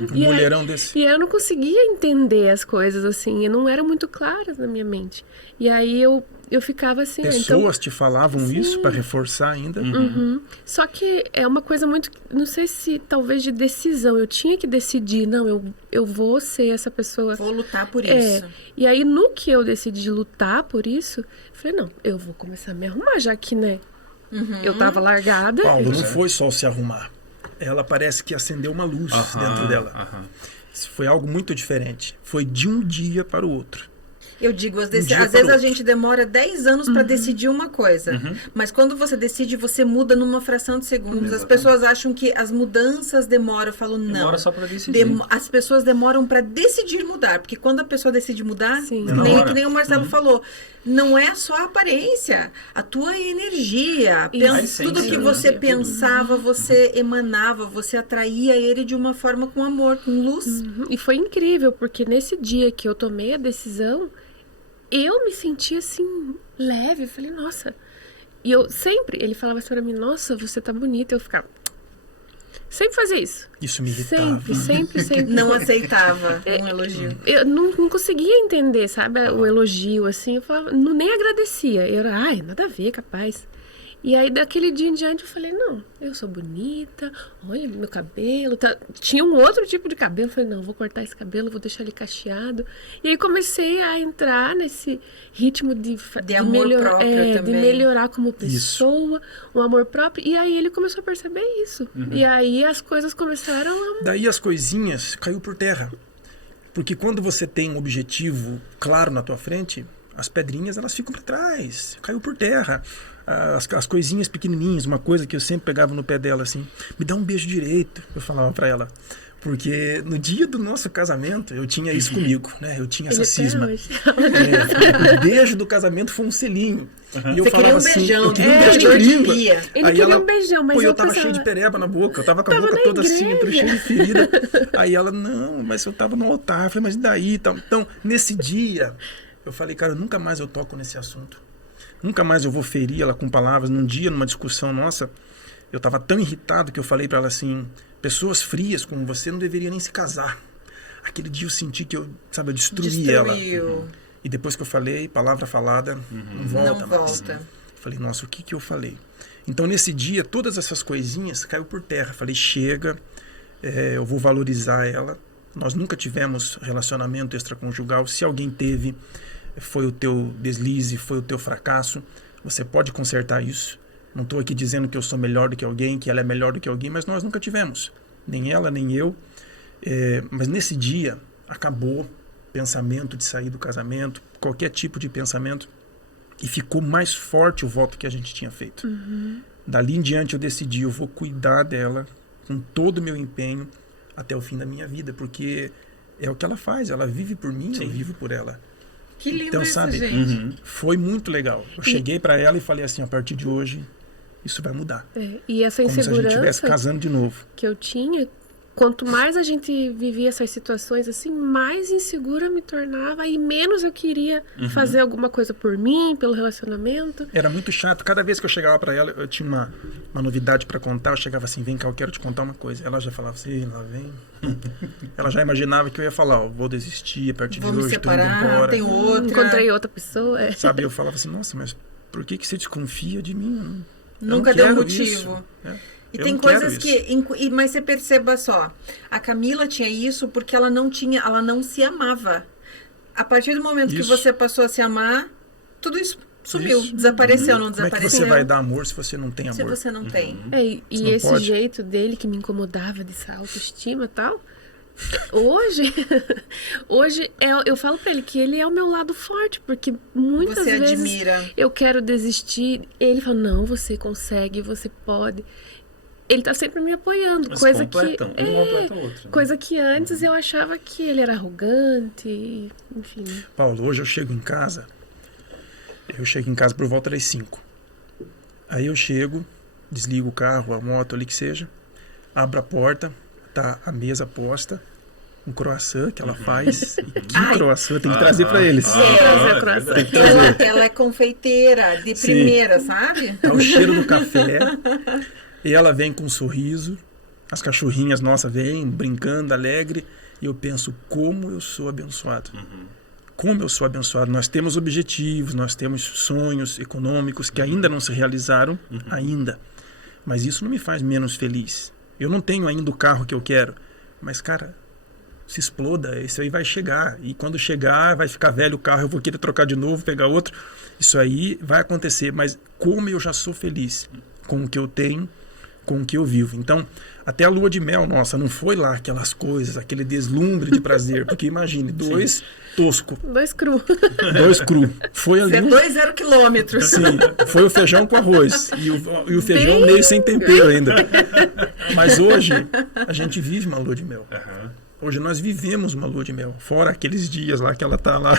um E aí- mulherão desse. E aí eu não conseguia entender as coisas, assim, e não eram muito claras na minha mente. E aí eu ficava assim, então... Pessoas te falavam isso para reforçar ainda. Uhum. Só que é uma coisa muito, não sei se talvez de decisão, eu tinha que decidir, não, eu vou ser essa pessoa. Vou lutar por É, isso. e aí no que eu decidi lutar por isso, eu falei, não, eu vou começar a me arrumar, já que, né, eu tava largada. Paulo, não foi só se arrumar. Ela parece que acendeu uma luz dentro dela. Isso foi algo muito diferente. Foi de um dia para o outro. Eu digo, às dia vezes para a outro. gente demora 10 anos para decidir uma coisa. Mas quando você decide, você muda numa fração de segundos. As Exatamente. pessoas acham que as mudanças demoram. Eu falo, não. Demora só pra decidir. As pessoas demoram para decidir mudar. Porque quando a pessoa decide mudar, Sim. que É na nem, hora. que nem o Marcelo falou, não é só a aparência. A tua energia. Isso. A essência, Tudo que né? você Tudo. pensava, você emanava. Você atraía ele de uma forma com amor, com luz. E foi incrível, porque nesse dia que eu tomei a decisão, eu me senti assim, leve. Eu falei, nossa. E eu sempre, ele falava assim pra mim, nossa, você tá bonita. Eu ficava. Sempre fazia isso. Isso me irritava. Sempre. Não aceitava um elogio. Eu não conseguia entender, sabe, o elogio, assim. Eu falava, nem agradecia. Eu era, ai, nada a ver, capaz. E aí, daquele dia em diante, eu falei, não, eu sou bonita, olha meu cabelo. Tinha um outro tipo de cabelo. Eu falei, não, vou cortar esse cabelo, vou deixar ele cacheado. E aí, comecei a entrar nesse ritmo de amor próprio de também. melhorar como pessoa, um amor próprio. E aí, ele começou a perceber isso. E aí, as coisas começaram a... Daí as coisinhas caiu por terra. Porque quando você tem um objetivo claro na tua frente, as pedrinhas elas ficam para trás. Caiu por terra. As coisinhas pequenininhas, uma coisa que eu sempre pegava no pé dela assim, me dá um beijo direito, eu falava para ela. Porque no dia do nosso casamento, eu tinha isso comigo, né? Eu tinha essa Ele cisma. até hoje. O beijo do casamento foi um selinho. E eu Você queria falava um assim, beijão, eu queria um né? beijo de Eu língua. queria. Ele Aí queria ela, um beijão, mas pô, eu eu tava pensava- cheio de pereba na boca, eu tava com a Tava boca na toda assim, eu tô igreja. cheio de ferida. Aí ela, não, mas eu tava no altar. Eu falei, mas e daí? Então, nesse dia, eu falei, cara, nunca mais eu toco nesse assunto. Nunca mais eu vou ferir ela com palavras. Num dia, numa discussão nossa, eu tava tão irritado que eu falei pra ela assim, pessoas frias como você não deveriam nem se casar. Aquele dia eu senti que eu destruí ela. E depois que eu falei, palavra falada, não volta Não mais. volta. Eu falei, nossa, o que eu falei? Então, nesse dia, todas essas coisinhas caiu por terra. Falei, chega, eu vou valorizar ela. Nós nunca tivemos relacionamento extraconjugal. Se alguém teve, foi o teu deslize, foi o teu fracasso. Você pode consertar isso. Não estou aqui dizendo que eu sou melhor do que alguém, que ela é melhor do que alguém, mas nós nunca tivemos. Nem ela, nem eu. Mas nesse dia, acabou o pensamento de sair do casamento, qualquer tipo de pensamento. E ficou mais forte o voto que a gente tinha feito. Dali em diante eu decidi, eu vou cuidar dela com todo o meu empenho até o fim da minha vida, porque é o que ela faz, ela vive por mim, eu vivo por ela. Que lindo Então, isso, sabe, gente. foi muito legal. Eu cheguei para ela e falei assim, a partir de hoje, isso vai mudar. E essa Como se a gente estivesse insegurança casando de novo. que eu tinha, quanto mais a gente vivia essas situações assim, mais insegura eu me tornava e menos eu queria fazer alguma coisa por mim, pelo relacionamento. Era muito chato. Cada vez que eu chegava para ela, eu tinha uma novidade para contar. Eu chegava assim, vem cá, eu quero te contar uma coisa. Ela já falava assim, lá vem. Ela já imaginava que eu ia falar, ó, vou desistir, a partir Vou de me hoje, tô indo separar, embora. tem outra. Encontrei outra pessoa. Sabe, eu falava assim, nossa, mas por que você desconfia de mim? Eu Nunca não deu quero motivo. isso. E Eu tem não quero coisas isso. que. Mas você perceba só, a Camila tinha isso porque ela não se amava. A partir do momento que Isso. você passou a se amar, tudo isso sumiu. Isso. Desapareceu, não Como é que desapareceu. você vai dar amor se você não tem Se amor? você não tem. E não esse pode. jeito dele que me incomodava dessa autoestima e tal. Hoje eu falo pra ele que ele é o meu lado forte, porque muitas Você vezes admira. eu quero desistir. Ele fala, não, você consegue, você pode. Ele tá sempre me apoiando, Mas coisa completam, que um completa o outro, né? coisa que antes eu achava que ele era arrogante, enfim. Paulo, hoje eu chego em casa por volta das 5. Aí eu chego, desligo o carro, a moto, ali que seja, abro a porta, tá a mesa posta, um croissant que ela faz. E que croissant, tem que trazer para eles. Trazer croissant. Tem que trazer. Ela é confeiteira de primeira, sabe? É o cheiro do café. E ela vem com um sorriso. As cachorrinhas nossas vêm brincando, alegre. E eu penso, como eu sou abençoado. Como eu sou abençoado. Nós temos objetivos, nós temos sonhos econômicos que ainda não se realizaram, ainda. Mas isso não me faz menos feliz. Eu não tenho ainda o carro que eu quero. Mas, cara, se exploda, isso aí vai chegar. E quando chegar, vai ficar velho o carro, eu vou querer trocar de novo, pegar outro. Isso aí vai acontecer. Mas como eu já sou feliz com o que eu tenho, com o que eu vivo. Então, até a lua de mel, nossa, não foi lá aquelas coisas, aquele deslumbre de prazer. Porque imagine, 2 tosco. 2 cru. 2 cru. Foi ali. 2 0 quilômetros. Sim, foi o feijão com arroz. E o feijão meio sem tempero ainda. Mas hoje, a gente vive uma lua de mel. Hoje nós vivemos uma lua de mel. Fora aqueles dias lá que ela tá lá.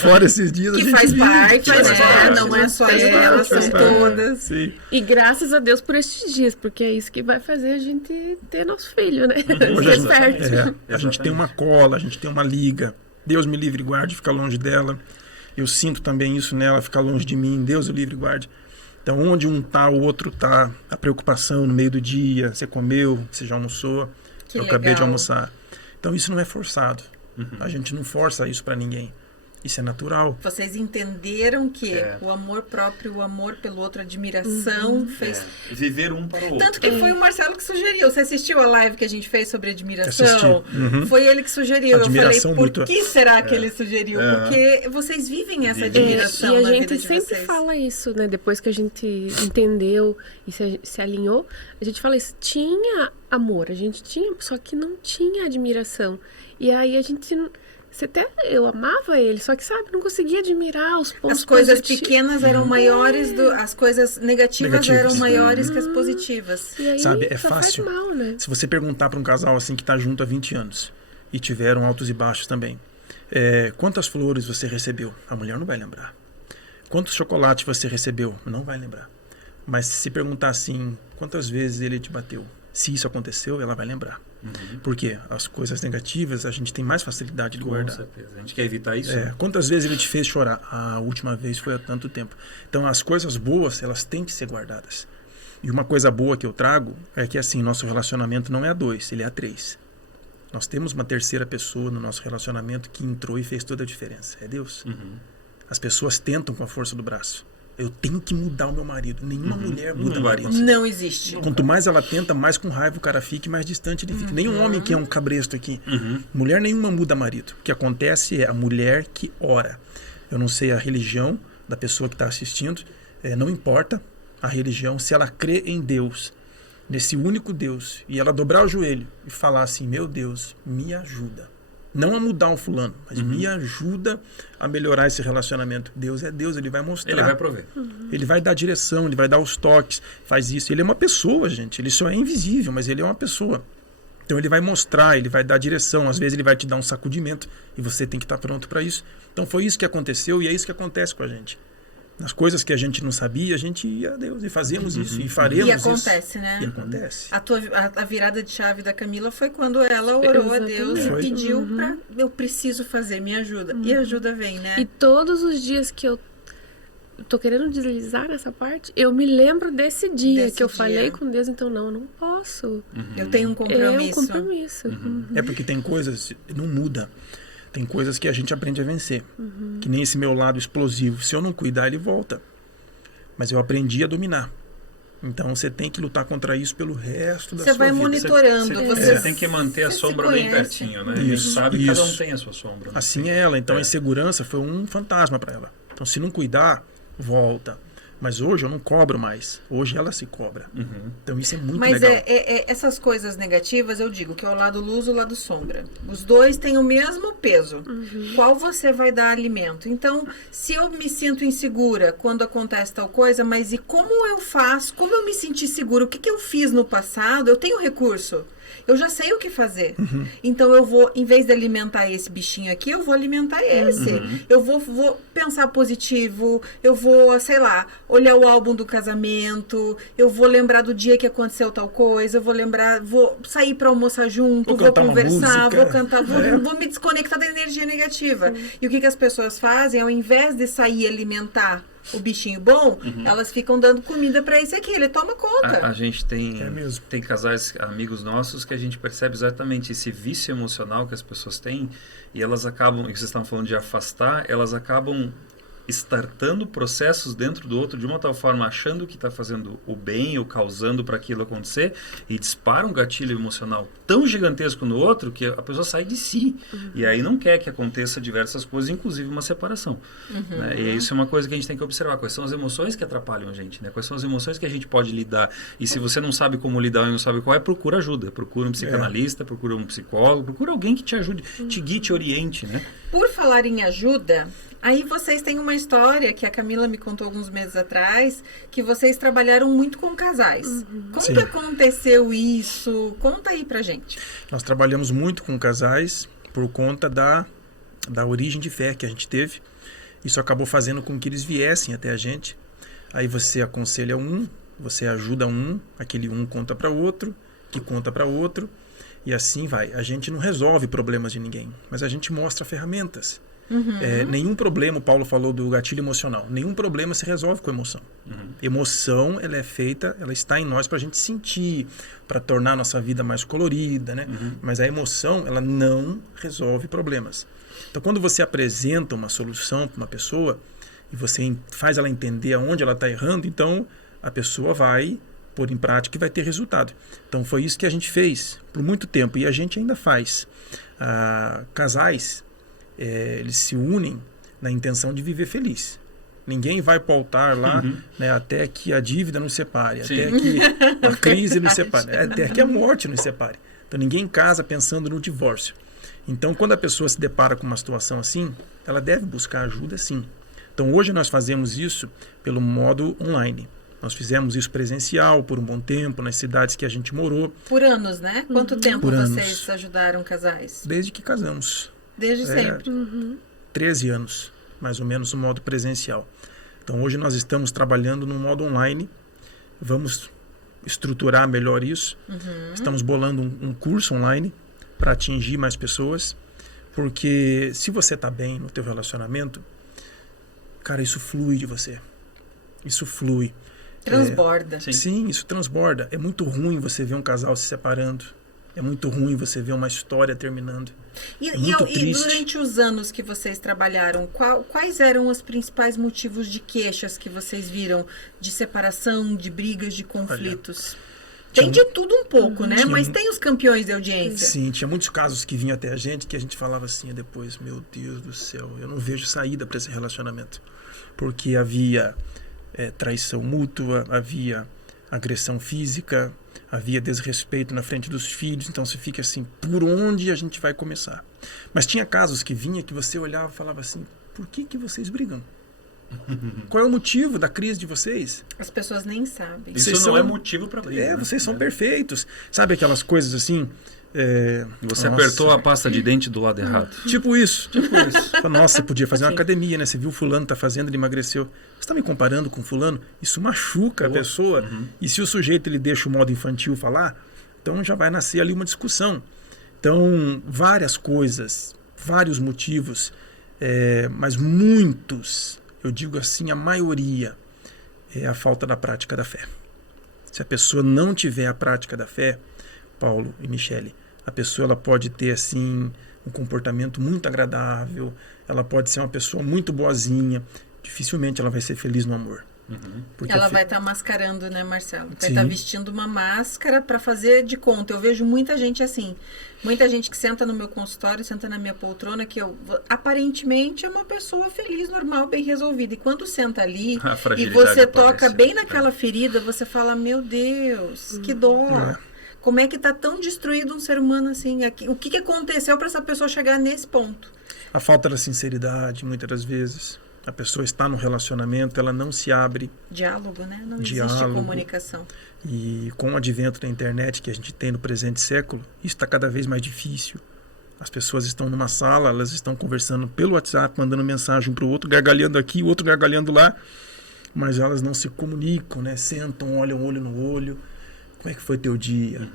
Fora esses dias. Que a gente faz vive. parte, Faz né? parte. Não é só ela, são todas. Sim. E graças a Deus por estes dias, porque é isso que vai fazer a gente ter nosso filho, né? Hoje Ser fértil. a gente tem uma cola, a gente tem uma liga. Deus me livre e guarde ficar longe dela. Eu sinto também isso nela, ficar longe de mim. Deus o livre e guarde. Então, onde um tá, o outro tá. A preocupação no meio do dia. Você comeu, você já almoçou. Que eu legal. acabei de almoçar. Então, isso não é forçado. A gente não força isso para ninguém. Isso é natural. Vocês entenderam que o amor próprio, o amor pelo outro, a admiração fez... Viver um para o outro. Tanto que foi o Marcelo que sugeriu. Você assistiu a live que a gente fez sobre admiração? Assisti. Foi ele que sugeriu. Admiração eu falei, por mútua. que será que ele sugeriu? Porque vocês vivem essa admiração E a na gente vida de sempre vocês. fala isso, né? Depois que a gente entendeu e se alinhou, a gente fala isso. Tinha amor, a gente tinha, só que não tinha admiração. E aí a gente... Eu amava ele, só que, sabe, não conseguia admirar os pontos As coisas positivos. pequenas eram maiores, as coisas negativas eram maiores que as positivas. E aí Sabe, é só fácil. faz mal, né? Se você perguntar para um casal assim que está junto há 20 anos e tiveram altos e baixos também, quantas flores você recebeu? A mulher não vai lembrar. Quantos chocolates você recebeu? Não vai lembrar. Mas se perguntar assim, quantas vezes ele te bateu? Se isso aconteceu, ela vai lembrar. Porque as coisas negativas a gente tem mais facilidade de guardar. Com certeza. A gente quer evitar isso. Quantas vezes ele te fez chorar? A última vez foi há tanto tempo. Então as coisas boas, elas têm que ser guardadas. E uma coisa boa que eu trago é que assim, nosso relacionamento não é a 2, ele é a 3. Nós temos uma terceira pessoa no nosso relacionamento que entrou e fez toda a diferença. É Deus. As pessoas tentam com a força do braço. Eu tenho que mudar o meu marido. Nenhuma mulher muda o marido. Não existe. Quanto mais ela tenta, mais com raiva o cara fica e mais distante ele fica. Nenhum homem que é um cabresto aqui. Mulher nenhuma muda marido. O que acontece é a mulher que ora. Eu não sei a religião da pessoa que está assistindo. Não importa a religião. Se ela crê em Deus, nesse único Deus, e ela dobrar o joelho e falar assim, meu Deus, me ajuda. Não a mudar o fulano, mas me ajuda a melhorar esse relacionamento. Deus é Deus, ele vai mostrar. Ele vai prover. Ele vai dar direção, ele vai dar os toques, faz isso. Ele é uma pessoa, gente. Ele só é invisível, mas ele é uma pessoa. Então ele vai mostrar, ele vai dar direção. Às vezes ele vai te dar um sacudimento e você tem que estar pronto para isso. Então foi isso que aconteceu e é isso que acontece com a gente. Nas coisas que a gente não sabia, a gente ia a Deus e fazíamos isso e faremos isso. E acontece, né? E acontece. A virada de chave da Camila foi quando ela orou a Deus e pediu pra... Eu preciso fazer, me ajuda. E a ajuda vem, né? E todos os dias que eu tô querendo deslizar nessa parte, eu me lembro desse dia que eu falei com Deus, então eu não posso. Eu tenho um compromisso. É um compromisso. É porque tem coisas, não muda. Tem coisas que a gente aprende a vencer. Que nem esse meu lado explosivo. Se eu não cuidar, ele volta. Mas eu aprendi a dominar. Então você tem que lutar contra isso pelo resto da sua vida. Você vai monitorando. Você tem que manter a sombra bem pertinho, né? Isso, sabe que cada um tem a sua sombra. Né? Assim é ela. Então a insegurança foi um fantasma para ela. Então se não cuidar, volta. Mas hoje eu não cobro mais. Hoje ela se cobra. Então isso é muito legal. Mas essas coisas negativas, eu digo que é o lado luz e o lado sombra. Os dois têm o mesmo peso. Qual você vai dar alimento? Então, se eu me sinto insegura quando acontece tal coisa, mas e como eu faço? Como eu me senti segura? O que eu fiz no passado? Eu tenho recurso. Eu já sei o que fazer. Então eu vou, em vez de alimentar esse bichinho aqui, eu vou alimentar esse. Eu vou pensar positivo, eu vou, sei lá, olhar o álbum do casamento, eu vou lembrar do dia que aconteceu tal coisa, eu vou lembrar, vou sair para almoçar junto, vou conversar, vou cantar, vou me desconectar da energia negativa. E o que as pessoas fazem, ao invés de sair alimentar o bichinho bom, elas ficam dando comida para esse aqui, ele toma conta. A gente tem casais, amigos nossos, que a gente percebe exatamente esse vício emocional que as pessoas têm, e elas acabam, e vocês estavam falando de afastar, elas acabam startando processos dentro do outro de uma tal forma, achando que está fazendo o bem ou causando para aquilo acontecer, e dispara um gatilho emocional tão gigantesco no outro que a pessoa sai de si. E aí não quer que aconteça diversas coisas, inclusive uma separação. Né? E isso é uma coisa que a gente tem que observar. Quais são as emoções que atrapalham a gente? Né? Quais são as emoções que a gente pode lidar? E se você não sabe como lidar e não sabe qual é, procura ajuda. Procura um psicanalista, procura um psicólogo, procura alguém que te ajude, te guie, te oriente. Né? Por falar em ajuda, aí vocês têm uma história que a Camila me contou alguns meses atrás, que vocês trabalharam muito com casais. Como que aconteceu isso? Conta aí pra gente. Nós trabalhamos muito com casais por conta da origem de fé que a gente teve. Isso acabou fazendo com que eles viessem até a gente. Aí você aconselha um, você ajuda um, aquele um conta para outro, que conta para outro, e assim vai. A gente não resolve problemas de ninguém, mas a gente mostra ferramentas. Nenhum problema, o Paulo falou do gatilho emocional, nenhum problema se resolve com emoção. Emoção, ela é feita, ela está em nós para a gente sentir, para tornar a nossa vida mais colorida, né? Mas a emoção, ela não resolve problemas. Então, quando você apresenta uma solução para uma pessoa e você faz ela entender aonde ela está errando, então a pessoa vai pôr em prática e vai ter resultado. Então, foi isso que a gente fez por muito tempo e a gente ainda faz. Casais, eles se unem na intenção de viver feliz. Ninguém vai para o altar lá, né, até que a dívida nos separe, até que a crise nos separe, até que a morte nos separe. Então ninguém casa pensando no divórcio. Então quando a pessoa se depara com uma situação assim, ela deve buscar ajuda sim. Então hoje nós fazemos isso pelo modo online. Nós fizemos isso presencial por um bom tempo, nas cidades que a gente morou. Por anos, né? Quanto tempo Por vocês anos. ajudaram casais? Desde que casamos. Desde sempre. 13 anos, mais ou menos, no modo presencial. Então, hoje nós estamos trabalhando no modo online. Vamos estruturar melhor isso. Estamos bolando um curso online para atingir mais pessoas. Porque se você está bem no teu relacionamento, cara, isso flui de você. Isso flui. Transborda. Sim, isso transborda. É muito ruim você ver um casal se separando. É muito ruim você ver uma história terminando. E triste. durante os anos que vocês trabalharam, quais eram os principais motivos de queixas que vocês viram? De separação, de brigas, de conflitos? Tem de tudo um pouco, né? Mas tem os campeões de audiência. Sim, tinha muitos casos que vinham até a gente que a gente falava assim depois, meu Deus do céu, eu não vejo saída para esse relacionamento. Porque havia traição mútua, havia agressão física, havia desrespeito na frente dos filhos, então você fica assim, por onde a gente vai começar? Mas tinha casos que vinha que você olhava e falava assim, por que vocês brigam? Qual é o motivo da crise de vocês? As pessoas nem sabem. Isso não é motivo para briga. Né? Vocês são perfeitos. Sabe aquelas coisas assim? Você apertou a pasta de dente do lado errado. Tipo isso. Nossa, você podia fazer uma academia, né? Você viu o fulano tá fazendo, ele emagreceu. Você está me comparando com fulano? Isso machuca a pessoa. E se o sujeito ele deixa o modo infantil falar, então já vai nascer ali uma discussão. Então, várias coisas, vários motivos, mas muitos, eu digo assim, a maioria, é a falta da prática da fé. Se a pessoa não tiver a prática da fé, Paulo e Michele, a pessoa ela pode ter assim um comportamento muito agradável, ela pode ser uma pessoa muito boazinha, dificilmente ela vai ser feliz no amor. Ela vai estar mascarando, né, Marcelo? Vai estar vestindo uma máscara para fazer de conta. Eu vejo muita gente assim, muita gente que senta no meu consultório, senta na minha poltrona, que aparentemente é uma pessoa feliz, normal, bem resolvida. E quando senta ali e você toca bem naquela ferida, você fala, meu Deus, que dó. Como é que está tão destruído um ser humano assim? O que aconteceu para essa pessoa chegar nesse ponto? A falta da sinceridade, muitas das vezes. A pessoa está no relacionamento, ela não se abre. Diálogo, né? Não existe Diálogo. comunicação. E com o advento da internet que a gente tem no presente século, isso está cada vez mais difícil. As pessoas estão numa sala, elas estão conversando pelo WhatsApp, mandando mensagem para o outro, gargalhando aqui, o outro gargalhando lá, mas elas não se comunicam, né? Sentam, olham olho no olho. Como é que foi teu dia?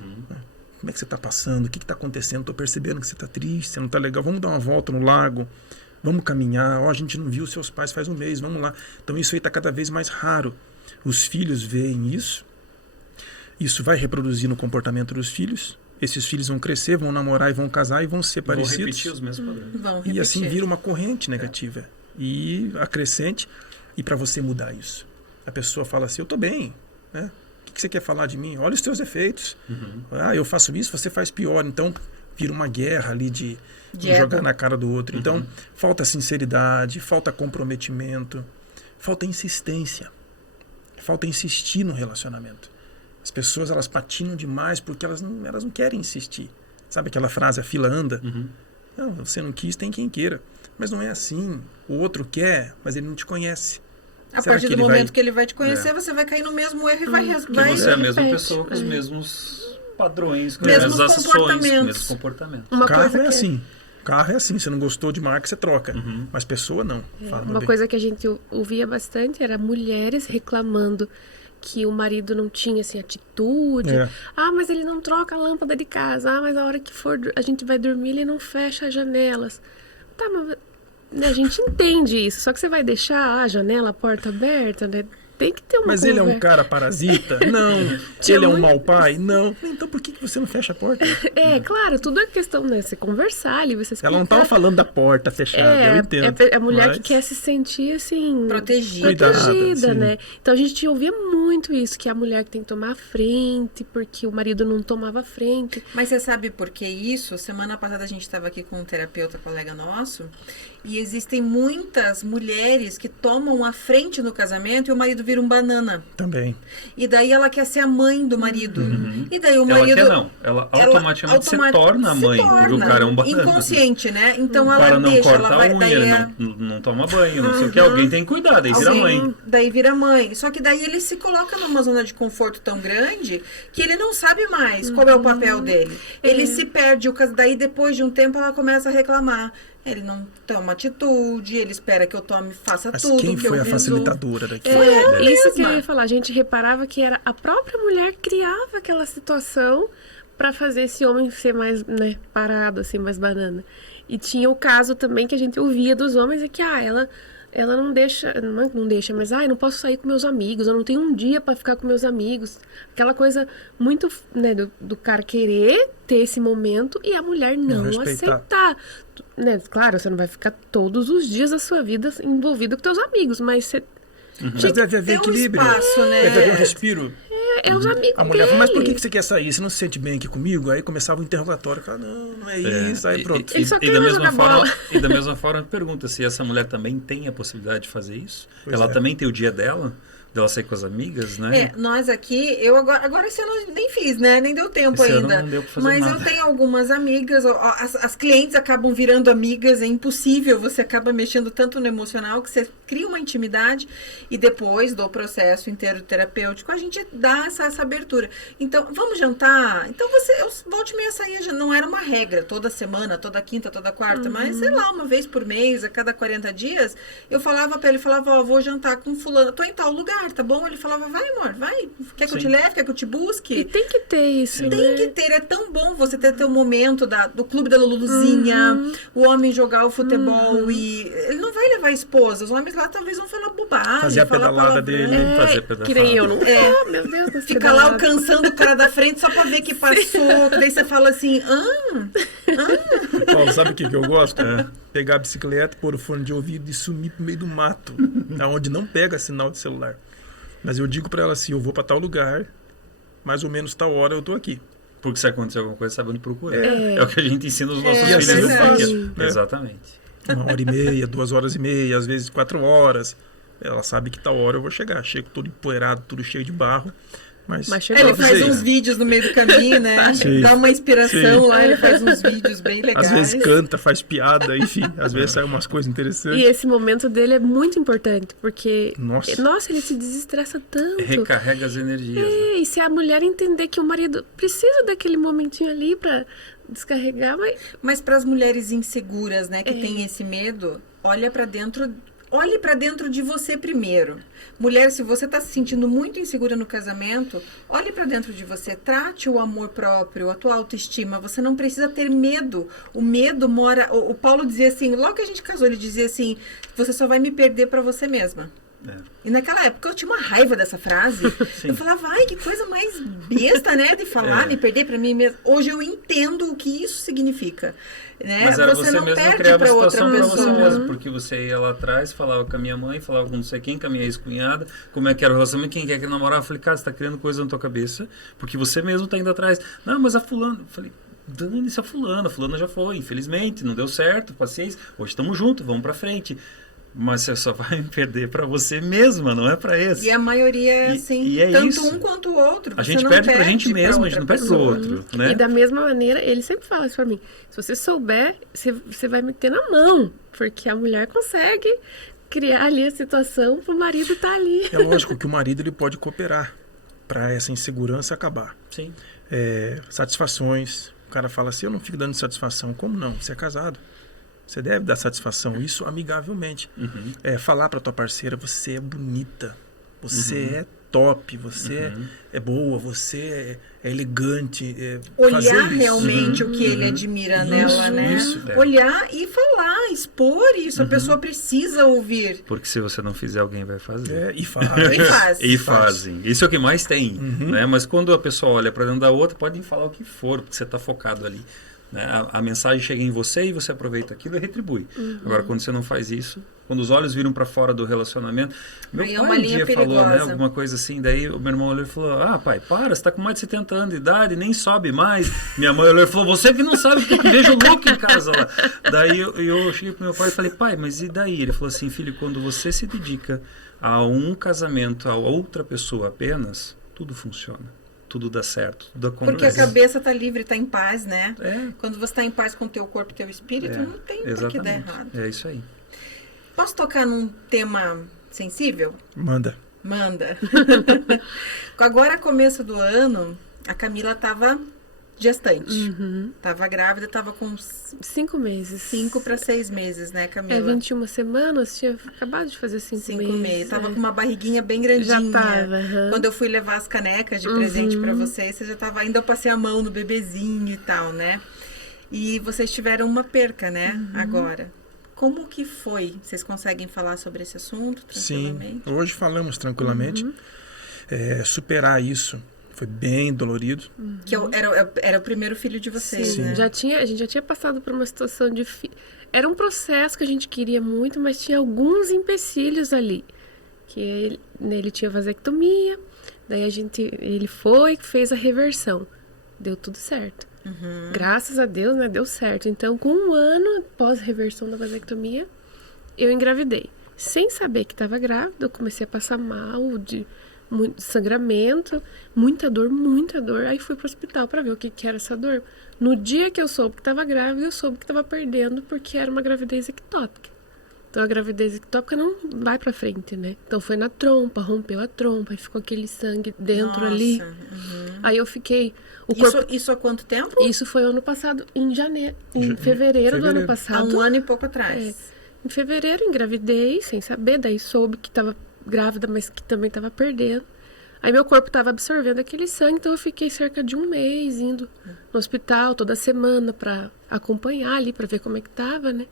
Como é que você está passando? O que está acontecendo? Estou percebendo que você está triste, você não está legal. Vamos dar uma volta no lago, vamos caminhar. A gente não viu seus pais faz um mês, vamos lá. Então isso aí está cada vez mais raro. Os filhos veem isso. Isso vai reproduzir no comportamento dos filhos. Esses filhos vão crescer, vão namorar e vão casar e vão ser parecidos. Vão repetir os mesmos padrões. Vão repetir. E assim vira uma corrente negativa. E acrescente. E para você mudar isso, a pessoa fala assim, eu estou bem, né? O que você quer falar de mim? Olha os teus defeitos. Eu faço isso, você faz pior. Então, vira uma guerra ali de jogar na cara do outro. Então, falta sinceridade, falta comprometimento, falta insistência. Falta insistir no relacionamento. As pessoas, elas patinam demais porque elas não querem insistir. Sabe aquela frase, a fila anda? Não, você não quis, tem quem queira. Mas não é assim. O outro quer, mas ele não te conhece. A Será partir que do ele momento vai... que ele vai te conhecer, você vai cair no mesmo erro e vai... Porque você é a mesma pessoa com os mesmos padrões, com as Mesmos mesmas ações, com os comportamentos. mesmos comportamentos. Uma Carro coisa é que- assim. Carro é assim. Você não gostou de marca, você troca. Mas pessoa não. Fala, meu Uma bem. coisa que a gente ouvia bastante era mulheres reclamando que o marido não tinha assim, atitude. É. Ah, mas ele não troca a lâmpada de casa. Ah, mas a hora que for a gente vai dormir, ele não fecha as janelas. Tá, mas né, a gente entende isso. Só que você vai deixar a janela, a porta aberta, né? Tem que ter uma Mas ele é um conversa. cara parasita? Não. Tinha Ele é um muito- mau pai? Não. Então por que você não fecha a porta? Claro, tudo é questão, né? Você conversar ali, você explicar. Ela não estava falando da porta fechada, eu entendo. É a mulher Mas- que quer se sentir assim Protegida. protegida, Cuidada, né? Então a gente ouvia muito isso, que a mulher que tem que tomar a frente, porque o marido não tomava a frente. Mas você sabe por que isso? Semana passada a gente estava aqui com um terapeuta colega nosso e existem muitas mulheres que tomam a frente no casamento e o marido vira um banana. Também. E daí ela quer ser a mãe do marido. E daí o Ela marido... quer não. Ela automaticamente se torna a mãe, porque o cara é um banana. Inconsciente, né? Então O ela cara não deixa, corta ela vai... a unha, daí ele é- não toma banho, não sei o que. Alguém tem que cuidar, daí vira mãe. Daí vira mãe. Só que daí ele se coloca numa zona de conforto tão grande que ele não sabe mais qual é o papel dele. Ele se perde. Daí depois de um tempo ela começa a reclamar. Ele não toma atitude, ele espera que eu faça Mas tudo. quem que foi eu a resolva. facilitadora daqui? Isso que eu mesma. ia falar. A gente reparava que era a própria mulher que criava aquela situação pra fazer esse homem ser mais, né, parado, assim, mais banana. E tinha o caso também que a gente ouvia dos homens, é que, ela não deixa, não deixa, mas, eu não posso sair com meus amigos, eu não tenho um dia pra ficar com meus amigos. Aquela coisa muito, né, do cara querer ter esse momento e a mulher não respeitar. aceitar. Né? Claro, você não vai ficar todos os dias da sua vida envolvido com teus amigos, mas você... Mas deve haver Tem um equilíbrio. espaço, né? Deve haver um respiro. É os amigos A mulher fala, mas por dele. que você quer sair? Você não se sente bem aqui comigo? Aí começava o interrogatório. Fala, não é isso. Aí pronto. Ele só quer da mais mesma jogar forma, bola. e da mesma forma, pergunta se essa mulher também tem a possibilidade de fazer isso. Pois Ela é. também tem o dia dela sair com as amigas, né? Nós aqui, eu agora esse ano eu nem fiz, né? Nem deu tempo Esse ano ainda. não deu pra fazer Mas nada. eu tenho algumas amigas, as clientes acabam virando amigas, é impossível, você acaba mexendo tanto no emocional que você cria uma intimidade e depois do processo inteiro terapêutico a gente dá essa abertura. Então, vamos jantar? Então eu volte e meia saía, não era uma regra, toda semana, toda quinta, toda quarta, mas sei lá, uma vez por mês, a cada 40 dias, eu falava pra ele, vou jantar com fulano, tô em tal lugar, tá bom? Ele falava, vai amor, vai, quer que eu te leve, quer que eu te busque? E tem que ter isso, Tem né? que ter, é tão bom você ter teu momento do clube da Luluzinha, o homem jogar o futebol e ele não vai levar a esposa, os homens lá talvez vão falar bobagem, Fazer a falar pedalada palavrão. dele. Fazer pedalada. Que nem eu, não meu Deus, das Fica lá pedaladas. alcançando o cara da frente só pra ver que passou, daí você fala assim, Paulo, sabe o que eu gosto? Pegar a bicicleta, pôr o fone de ouvido e sumir pro meio do mato, onde não pega sinal de celular. Mas eu digo pra ela assim, eu vou pra tal lugar, mais ou menos tal hora eu tô aqui. Porque se acontecer alguma coisa, sabe onde procurar. É o que a gente ensina os nossos É, filhos assim no eu faço, brinquedo. né? Exatamente. 1h30, 2h30, às vezes 4 horas. Ela sabe que tal hora eu vou chegar. Chego todo empoeirado, tudo cheio de barro. Mas chegou. Ele faz uns vídeos no meio do caminho, né? Sim. Dá uma inspiração Sim. lá, ele faz uns vídeos bem legais. Às vezes canta, faz piada, enfim. Às vezes sai umas coisas interessantes. E esse momento dele é muito importante, porque, Nossa. ele se desestressa tanto. Recarrega as energias. É, e se a mulher entender que o marido precisa daquele momentinho ali pra descarregar, Mas para as mulheres inseguras, né, que têm esse medo, olhe para dentro de você primeiro. Mulher, se você está se sentindo muito insegura no casamento, olhe para dentro de você, trate o amor próprio, a tua autoestima. Você não precisa ter medo. O medo mora... O Paulo dizia assim, logo que a gente casou, ele dizia assim, você só vai me perder para você mesma. E naquela época eu tinha uma raiva dessa frase. Eu falava, ai, que coisa mais besta, né? De falar, me perder pra mim mesmo. Hoje eu entendo o que isso significa. Né? Mas era você não mesmo perde criava a pra outra situação pra você pessoa. mesmo, porque você ia lá atrás, falava com a minha mãe, falava com não sei quem, com a minha ex-cunhada, como é que era o relacionamento, quem quer que namorar. Eu falei, cara, você tá criando coisa na tua cabeça, porque você mesmo tá indo atrás. Não, mas a fulana... Eu falei, dane-se a fulana já foi, infelizmente, não deu certo, paciência, hoje estamos juntos, vamos pra frente. Mas você só vai perder para você mesma, não é para esse. E a maioria é assim, tanto isso. Um quanto o outro. A gente perde pra gente mesmo, a gente não perde pro outro. Né? E da mesma maneira, ele sempre fala isso pra mim. Se você souber, você vai meter na mão. Porque a mulher consegue criar ali a situação pro marido estar ali. É lógico que o marido ele pode cooperar para essa insegurança acabar. Sim. Satisfações. O cara fala assim, eu não fico dando satisfação. Como não? Você é casado. Você deve dar satisfação, isso amigavelmente. Falar para tua parceira, você é bonita, você é top, você é boa, você é elegante. Olhar realmente o que ele admira nela, né? Olhar e falar, expor isso. A pessoa precisa ouvir. Porque se você não fizer, alguém vai fazer. E faz. E fazem. Isso é o que mais tem. Né? Mas quando a pessoa olha para dentro da outra, podem falar o que for, porque você está focado ali. Né? A mensagem chega em você e você aproveita aquilo e retribui. Agora, quando você não faz isso, quando os olhos viram para fora do relacionamento, meu pai um dia falou, né, alguma coisa assim, daí o meu irmão olhou e falou, pai, para, você está com mais de 70 anos de idade, nem sobe mais. Minha mãe olhou e falou, você que não sabe, porque eu vejo louco em casa lá. Daí eu cheguei pro meu pai e falei, pai, mas e daí? Ele falou assim, filho, quando você se dedica a um casamento, a outra pessoa apenas, tudo funciona. Tudo dá certo, tudo acontece. Porque a cabeça está livre, está em paz, né? É. Quando você está em paz com o teu corpo e teu espírito, não tem por que dar errado. É isso aí. Posso tocar num tema sensível? Manda. Agora, começo do ano, a Camila estava gestante. Estava grávida, estava com 5 meses. 5 para 6 meses, né, Camila? 21 semanas, tinha acabado de fazer 5 meses. Tava com uma barriguinha bem grandinha. Já tava. Quando eu fui levar as canecas de presente para vocês, você já tava, ainda eu passei a mão no bebezinho e tal, né? E vocês tiveram uma perca, né, agora. Como que foi? Vocês conseguem falar sobre esse assunto tranquilamente? Sim, hoje falamos tranquilamente. Superar isso foi bem dolorido. Que era o primeiro filho de vocês, Sim. né? A gente já tinha passado por uma situação difícil. Era um processo que a gente queria muito, mas tinha alguns empecilhos ali. Que ele tinha vasectomia, daí ele fez a reversão. Deu tudo certo. Graças a Deus, né? Deu certo. Então, com 1 ano após a reversão da vasectomia, eu engravidei. Sem saber que estava grávida, eu comecei a passar mal, de muito sangramento, muita dor. Aí fui pro hospital para ver o que era essa dor. No dia que eu soube que estava grávida, eu soube que estava perdendo, porque era uma gravidez ectópica. Então a gravidez ectópica não vai para frente, né? Então foi na trompa, rompeu a trompa, e ficou aquele sangue dentro ali. Aí eu fiquei... Isso há quanto tempo? Isso foi ano passado, em fevereiro do ano passado. Há 1 ano e pouco atrás. Em fevereiro engravidei, sem saber, daí soube que estava grávida, mas que também estava perdendo. Aí meu corpo estava absorvendo aquele sangue, então eu fiquei cerca de 1 mês indo no hospital toda semana para acompanhar ali, para ver como é que estava, né?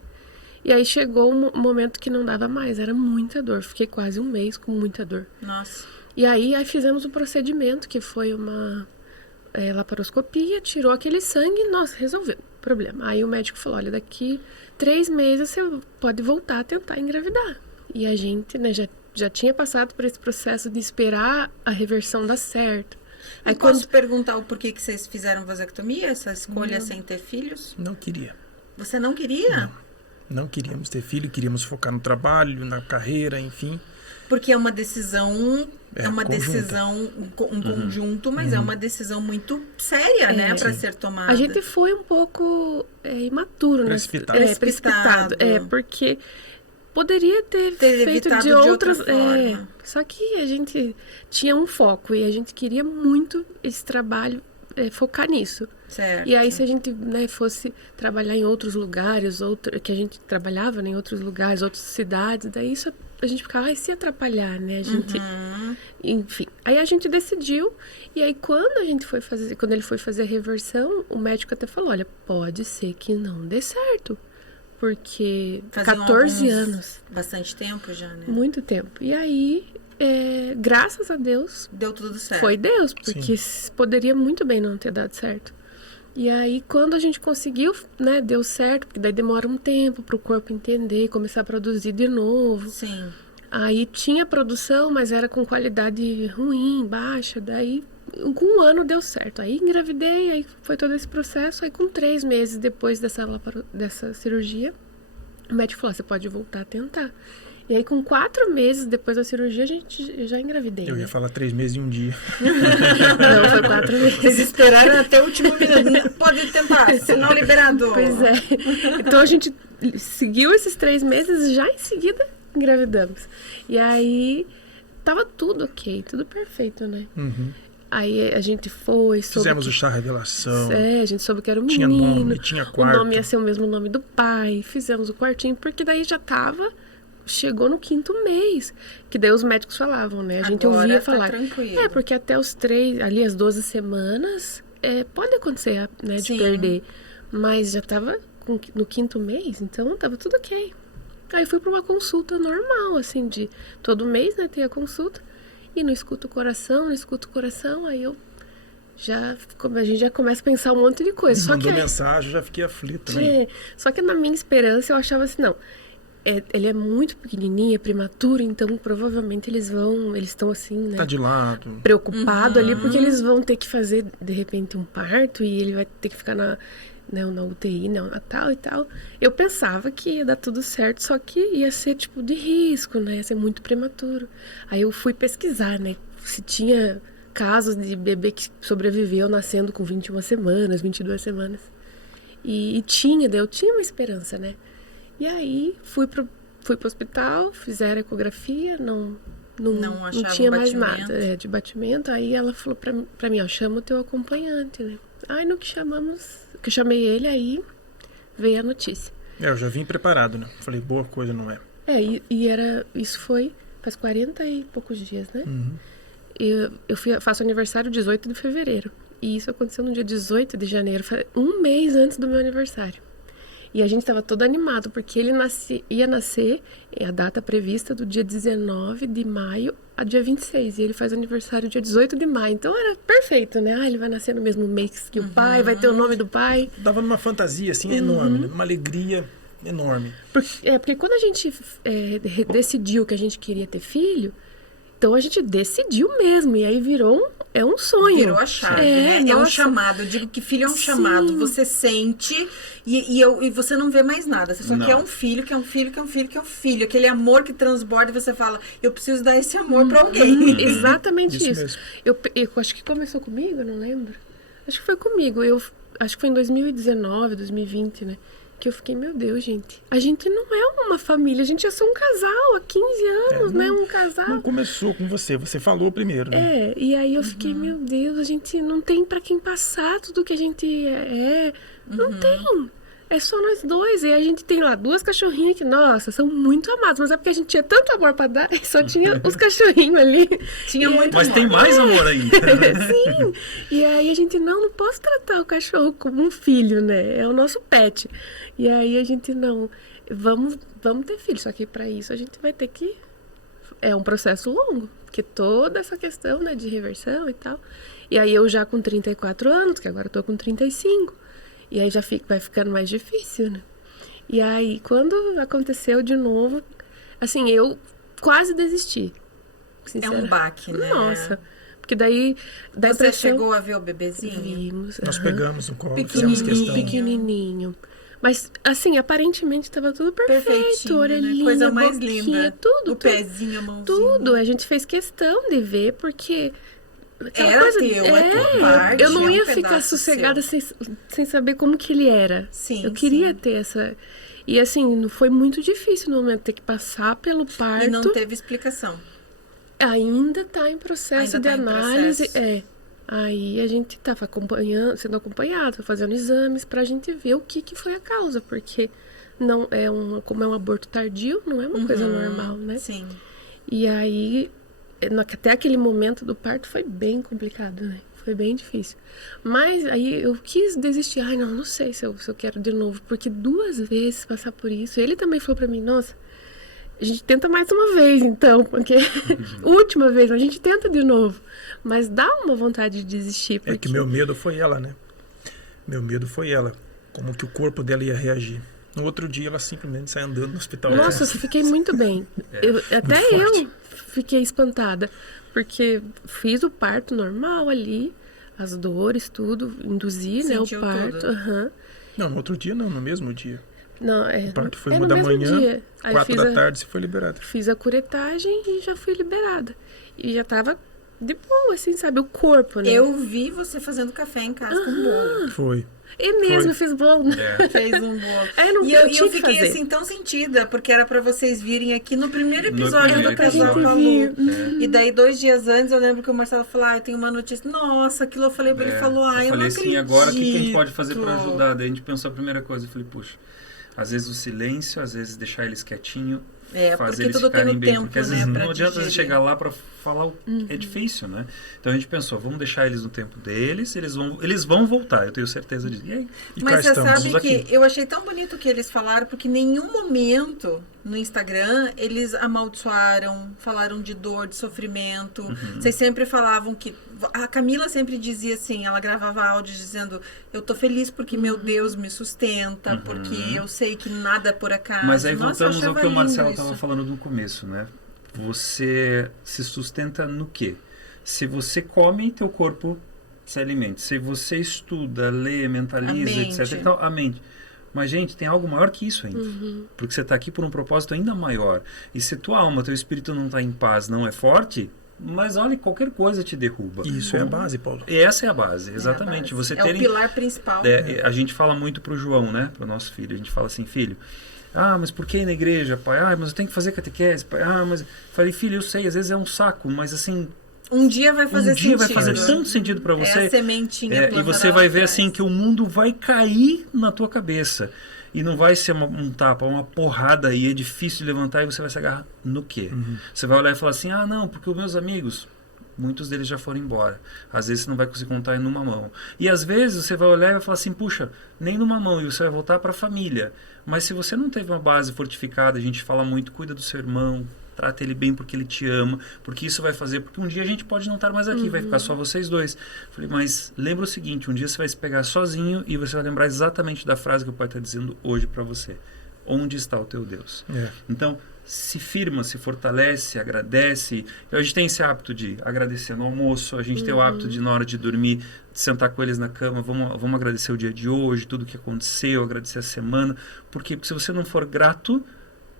E aí chegou um momento que não dava mais, era muita dor. Fiquei quase 1 mês com muita dor. Nossa. E aí fizemos um procedimento, que foi uma laparoscopia, tirou aquele sangue e, nossa, resolveu o problema. Aí o médico falou, olha, daqui 3 meses você pode voltar a tentar engravidar. E a gente, né, já tinha passado por esse processo de esperar a reversão dar certo. Aí posso perguntar o porquê que vocês fizeram vasectomia, essa escolha sem ter filhos? Não queria. Você não queria? Não queríamos ter filho, queríamos focar no trabalho, na carreira, enfim. Porque é uma decisão... É uma conjunta. decisão, um conjunto, mas é uma decisão muito séria, né, para ser tomada. A gente foi um pouco imaturo, Precipitado. né? Precipitado. Porque poderia ter feito evitado de outras... outra forma. Só que a gente tinha um foco e a gente queria muito esse trabalho, focar nisso. Certo. E aí, se a gente, né, fosse trabalhar em outros lugares, que a gente trabalhava, né, em outros lugares, outras cidades, daí isso a gente ficava, se atrapalhar, né? A gente, enfim. Aí a gente decidiu, e aí quando ele foi fazer a reversão, o médico até falou, olha, pode ser que não dê certo. Porque Faziam 14 anos. Bastante tempo já, né? Muito tempo. E aí, graças a Deus, deu tudo certo. foi Deus, porque poderia muito bem não ter dado certo. E aí, quando a gente conseguiu, né, deu certo, porque daí demora um tempo para o corpo entender, começar a produzir de novo. Sim. Aí tinha produção, mas era com qualidade ruim, baixa, daí com um ano deu certo. Aí engravidei, aí foi todo esse processo, aí com 3 meses depois dessa cirurgia, o médico falou, você pode voltar a tentar. E aí, com 4 meses depois da cirurgia, eu já engravidei. Eu ia falar 3 meses e 1 dia. Não, foi 4 meses. Vocês esperaram até o último minuto. Pode tentar, sinal liberado. Pois é. Então, a gente seguiu esses 3 meses, já em seguida engravidamos. E aí, tava tudo ok, tudo perfeito, né? Uhum. Aí a gente foi... Fizemos o chá revelação. A gente soube que era um Tinha menino. nome, tinha quarto. O nome ia ser o mesmo nome do pai. Fizemos o quartinho, porque daí já tava... Chegou no 5º mês, que daí os médicos falavam, né? A gente Agora ouvia tá falar. tranquilo. Porque até os 3, ali as 12 semanas, pode acontecer, né, de Sim. perder. Mas já tava no 5º mês, então tava tudo ok. Aí fui para uma consulta normal, assim, de todo mês, né, tem a consulta. E não escuto o coração, aí eu a gente já começa a pensar um monte de coisa. Só Mandou que mensagem, eu já fiquei aflito, né? Só que na minha esperança eu achava assim, não... ele é muito pequenininho, é prematuro, então provavelmente eles estão assim, né? Tá de lado. Preocupado ali, porque eles vão ter que fazer, de repente, um parto e ele vai ter que ficar na UTI, neonatal e tal. Eu pensava que ia dar tudo certo, só que ia ser, tipo, de risco, né? Ia ser muito prematuro. Aí eu fui pesquisar, né? Se tinha casos de bebê que sobreviveu nascendo com 21 semanas, 22 semanas. E eu tinha uma esperança, né? E aí, fui pro hospital, fizeram ecografia, não tinha mais nada de batimento. Aí ela falou pra mim, ó, chama o teu acompanhante, né? Aí, no que chamei ele, aí veio a notícia. Eu já vim preparado, né? Falei, boa coisa, não é? Isso foi faz 40 e poucos dias, né? Uhum. Eu faço aniversário 18 de fevereiro. E isso aconteceu no dia 18 de janeiro, um mês antes do meu aniversário. E a gente estava todo animado, porque ele ia nascer, a data prevista, do dia 19 de maio a dia 26. E ele faz aniversário dia 18 de maio. Então era perfeito, né? Ele vai nascer no mesmo mês que o pai, vai ter o nome do pai. Dava numa fantasia, assim, enorme, né? Numa alegria enorme. Porque quando a gente decidiu que a gente queria ter filho, então a gente decidiu mesmo. E aí virou um sonho. Virou a chave, né? É um chamado. Eu digo que filho é um chamado. Você sente e você não vê mais nada. Você só quer um filho, que é um filho, que é um filho, que é um filho. Aquele amor que transborda e você fala, eu preciso dar esse amor pra alguém. Exatamente isso. Mesmo. Eu acho que começou comigo, não lembro. Acho que foi comigo. Acho que foi em 2019, 2020, né? Que eu fiquei, meu Deus, gente, a gente não é uma família, a gente é só um casal há 15 anos, né? Um casal. Não começou com você falou primeiro, né? E aí eu fiquei, meu Deus, a gente não tem pra quem passar tudo que a gente é. Não tem. É só nós dois. E a gente tem lá 2 cachorrinhas que, nossa, são muito amados. Mas é porque a gente tinha tanto amor pra dar, e só tinha os cachorrinhos ali. Tinha muito Mas amor. tem mais amor ainda. Sim. E aí a gente, não posso tratar o cachorro como um filho, né? É o nosso pet. E aí a gente, vamos ter filho. Só que pra isso a gente vai ter que... É um processo longo. Porque toda essa questão, né, de reversão e tal. E aí eu já com 34 anos, que agora eu tô com 35. E aí já vai ficando mais difícil, né? E aí, quando aconteceu de novo, assim, eu quase desisti. É um baque, né? Nossa. Porque daí... Você chegou a ver o bebezinho? Vimos. Nós pegamos no colo, fizemos questão. Pequenininho. Mas, assim, aparentemente estava tudo perfeito. Perfeitinho, né? Orelhinha, Coisa mais boquinha, linda. tudo. O pezinho, a mãozinha. Tudo. A gente fez questão de ver, porque... aquela Era teu, é tua parte, eu não é um ia ficar pedaço sossegada sem saber como que ele era. Sim, eu queria sim. ter essa... E, assim, foi muito difícil no momento ter que passar pelo parto. E não teve explicação. Ainda está em processo Ainda de tá em análise. processo. Aí a gente estava sendo acompanhado, fazendo exames pra gente ver o que foi a causa, porque não é como é um aborto tardio, não é uma coisa normal, né? Sim. E aí, até aquele momento do parto foi bem complicado, né? Foi bem difícil. Mas aí eu quis desistir. Ai, não sei se eu quero de novo, porque 2 vezes passar por isso. Ele também falou pra mim, nossa, a gente tenta mais uma vez, então, porque última vez, a gente tenta de novo. Mas dá uma vontade de desistir. Porque... É que meu medo foi ela, né? Meu medo foi ela. Como que o corpo dela ia reagir. No outro dia, ela simplesmente sai andando no hospital. Nossa, eu fiquei muito bem. Até eu fiquei espantada. Porque fiz o parto normal ali, as dores, tudo, induzi, né, o Sentiu parto. tudo. Não, no outro dia não, no mesmo dia. Não, O parto foi no 1 da mesmo manhã, dia. Aí 4 da tarde você foi liberada. Fiz a curetagem e já fui liberada. E já tava de boa, assim, sabe? O corpo, né? Eu vi você fazendo café em casa com bolo. Foi. Eu mesmo fiz bolo. Fez um bolo. Eu eu tinha que fiquei fazer. assim tão sentida, porque era pra vocês virem aqui no primeiro episódio primeiro do Casal episódio. Palu. E daí 2 dias antes eu lembro que o Marcelo falou, eu tenho uma notícia. Nossa, aquilo eu falei pra ele, falou, eu eu não falei acredito. assim, agora o que a gente pode fazer pra ajudar? Daí a gente pensou a primeira coisa, eu falei, puxa, às vezes o silêncio, às vezes deixar eles quietinhos, É, fazer porque eles tudo tem ficarem um bem, tempo, porque às né, vezes pra não adianta você digerir. chegar lá pra falar o é difícil, né? Então a gente pensou, vamos deixar eles no tempo deles, eles vão voltar, eu tenho certeza disso. E aí, E Mas cá você estamos. sabe Estamos que aqui. eu achei tão bonito o que eles falaram, porque em nenhum momento no Instagram eles amaldiçoaram, falaram de dor, de sofrimento. Vocês sempre falavam que... A Camila sempre dizia assim, ela gravava áudio dizendo, eu tô feliz porque meu Deus me sustenta, porque eu sei que nada é por acaso. Mas aí Nossa, voltamos eu ao achava que o lindo Marcelo isso. estava falando no começo, né? Você se sustenta no quê? Se você come, teu corpo se alimenta. Se você estuda, lê, mentaliza, etc. Então, a mente. Mas, gente, tem algo maior que isso ainda. Porque você está aqui por um propósito ainda maior. E se tua alma, teu espírito não está em paz, não é forte, mas olha, qualquer coisa te derruba. Isso é a base, Paulo. E essa é a base, exatamente. Você É o pilar principal. a gente fala muito pro João, né? Pro nosso filho. A gente fala assim, filho, mas por que ir na igreja, pai? Mas eu tenho que fazer catequese, pai. Mas... Falei, filho, eu sei, às vezes é um saco, mas assim... Um dia vai fazer sentido. vai fazer tanto sentido para você. É a sementinha e você vai ver assim que o mundo vai cair na tua cabeça. E não vai ser um tapa, uma porrada e é difícil de levantar e você vai se agarrar no quê? Você vai olhar e falar assim, não, porque os meus amigos, muitos deles já foram embora. Às vezes você não vai conseguir contar em uma mão. E às vezes você vai olhar e vai falar assim, puxa, nem numa mão, e você vai voltar para a família. Mas se você não teve uma base fortificada, a gente fala muito, cuida do seu irmão, trata ele bem porque ele te ama, porque isso vai fazer, porque um dia a gente pode não estar mais aqui, vai ficar só vocês dois. Falei, mas lembra o seguinte, um dia você vai se pegar sozinho e você vai lembrar exatamente da frase que o pai está dizendo hoje para você. Onde está o teu Deus? Então, se firma, se fortalece, agradece. A gente tem esse hábito de agradecer no almoço, a gente tem o hábito de, na hora de dormir, de sentar com eles na cama, vamos agradecer o dia de hoje, tudo que aconteceu, agradecer a semana. Por quê? Porque se você não for grato,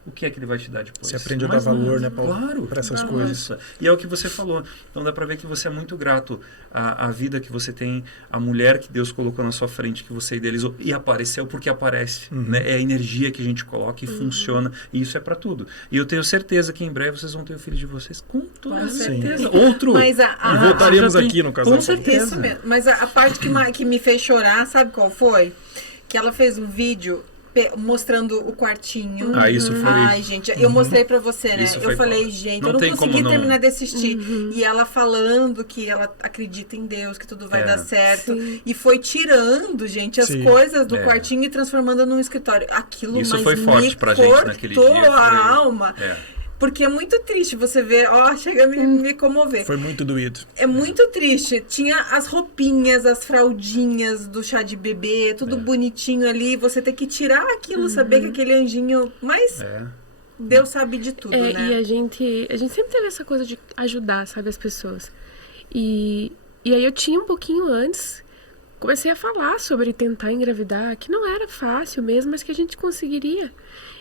o que é que ele vai te dar depois? Você aprende a dar valor, né, Paulo? Claro. Para essas coisas. E é o que você falou. Então dá para ver que você é muito grato à vida que você tem, à mulher que Deus colocou na sua frente, que você idealizou e apareceu porque aparece. Né? É a energia que a gente coloca e funciona. E isso é para tudo. E eu tenho certeza que em breve vocês vão ter o filho de vocês com toda certeza. Outro. Mas E voltaremos aqui no Casal Com Palu. certeza. Isso mesmo. Mas a parte que me fez chorar, sabe qual foi? Que ela fez um vídeo mostrando o quartinho. Isso foi... Ai, gente, eu mostrei pra você, né? Isso Eu foi falei, foda. gente, Não eu não tem consegui como não. terminar de assistir. E ela falando que ela acredita em Deus, que tudo vai dar certo. Sim. E foi tirando, gente, as Sim. coisas do quartinho e transformando num escritório. Aquilo Isso mais foi forte me pra gente naquele dia. cortou a alma. É. Porque é muito triste você ver, chega a me comover. Foi muito doído. É muito triste. Tinha as roupinhas, as fraldinhas do chá de bebê, tudo bonitinho ali. Você ter que tirar aquilo, saber que aquele anjinho... Mas Deus sabe de tudo, né? E a gente sempre teve essa coisa de ajudar, sabe, as pessoas. E aí eu tinha um pouquinho antes, comecei a falar sobre tentar engravidar, que não era fácil mesmo, mas que a gente conseguiria.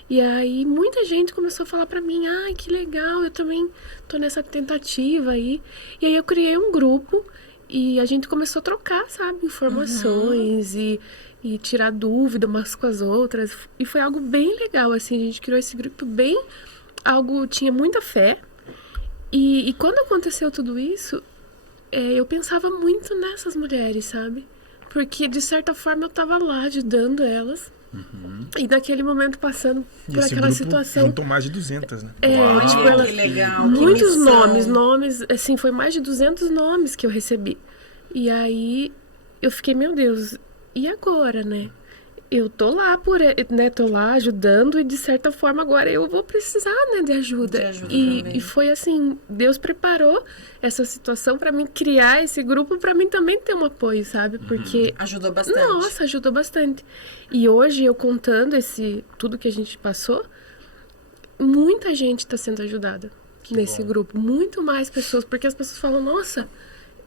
E aí muita gente começou a falar pra mim, ai, que legal, eu também tô nessa tentativa aí. E aí eu criei um grupo e a gente começou a trocar, sabe, informações e tirar dúvida umas com as outras. E foi algo bem legal, assim, a gente criou esse grupo bem, tinha muita fé. E quando aconteceu tudo isso, eu pensava muito nessas mulheres, sabe? Porque, de certa forma, eu tava lá ajudando elas. E naquele momento passando por aquela situação. Juntou mais de 200, né? Tipo, que legal. Muitos nomes, assim, foi mais de 200 nomes que eu recebi. E aí eu fiquei, meu Deus, e agora, né? Eu tô lá tô lá ajudando e de certa forma agora eu vou precisar, né, de ajuda. E foi assim, Deus preparou essa situação pra mim criar esse grupo, pra mim também ter um apoio, sabe? Porque ajudou bastante. Nossa, ajudou bastante. E hoje eu contando tudo que a gente passou, muita gente tá sendo ajudada nesse grupo, muito mais pessoas, porque as pessoas falam, nossa,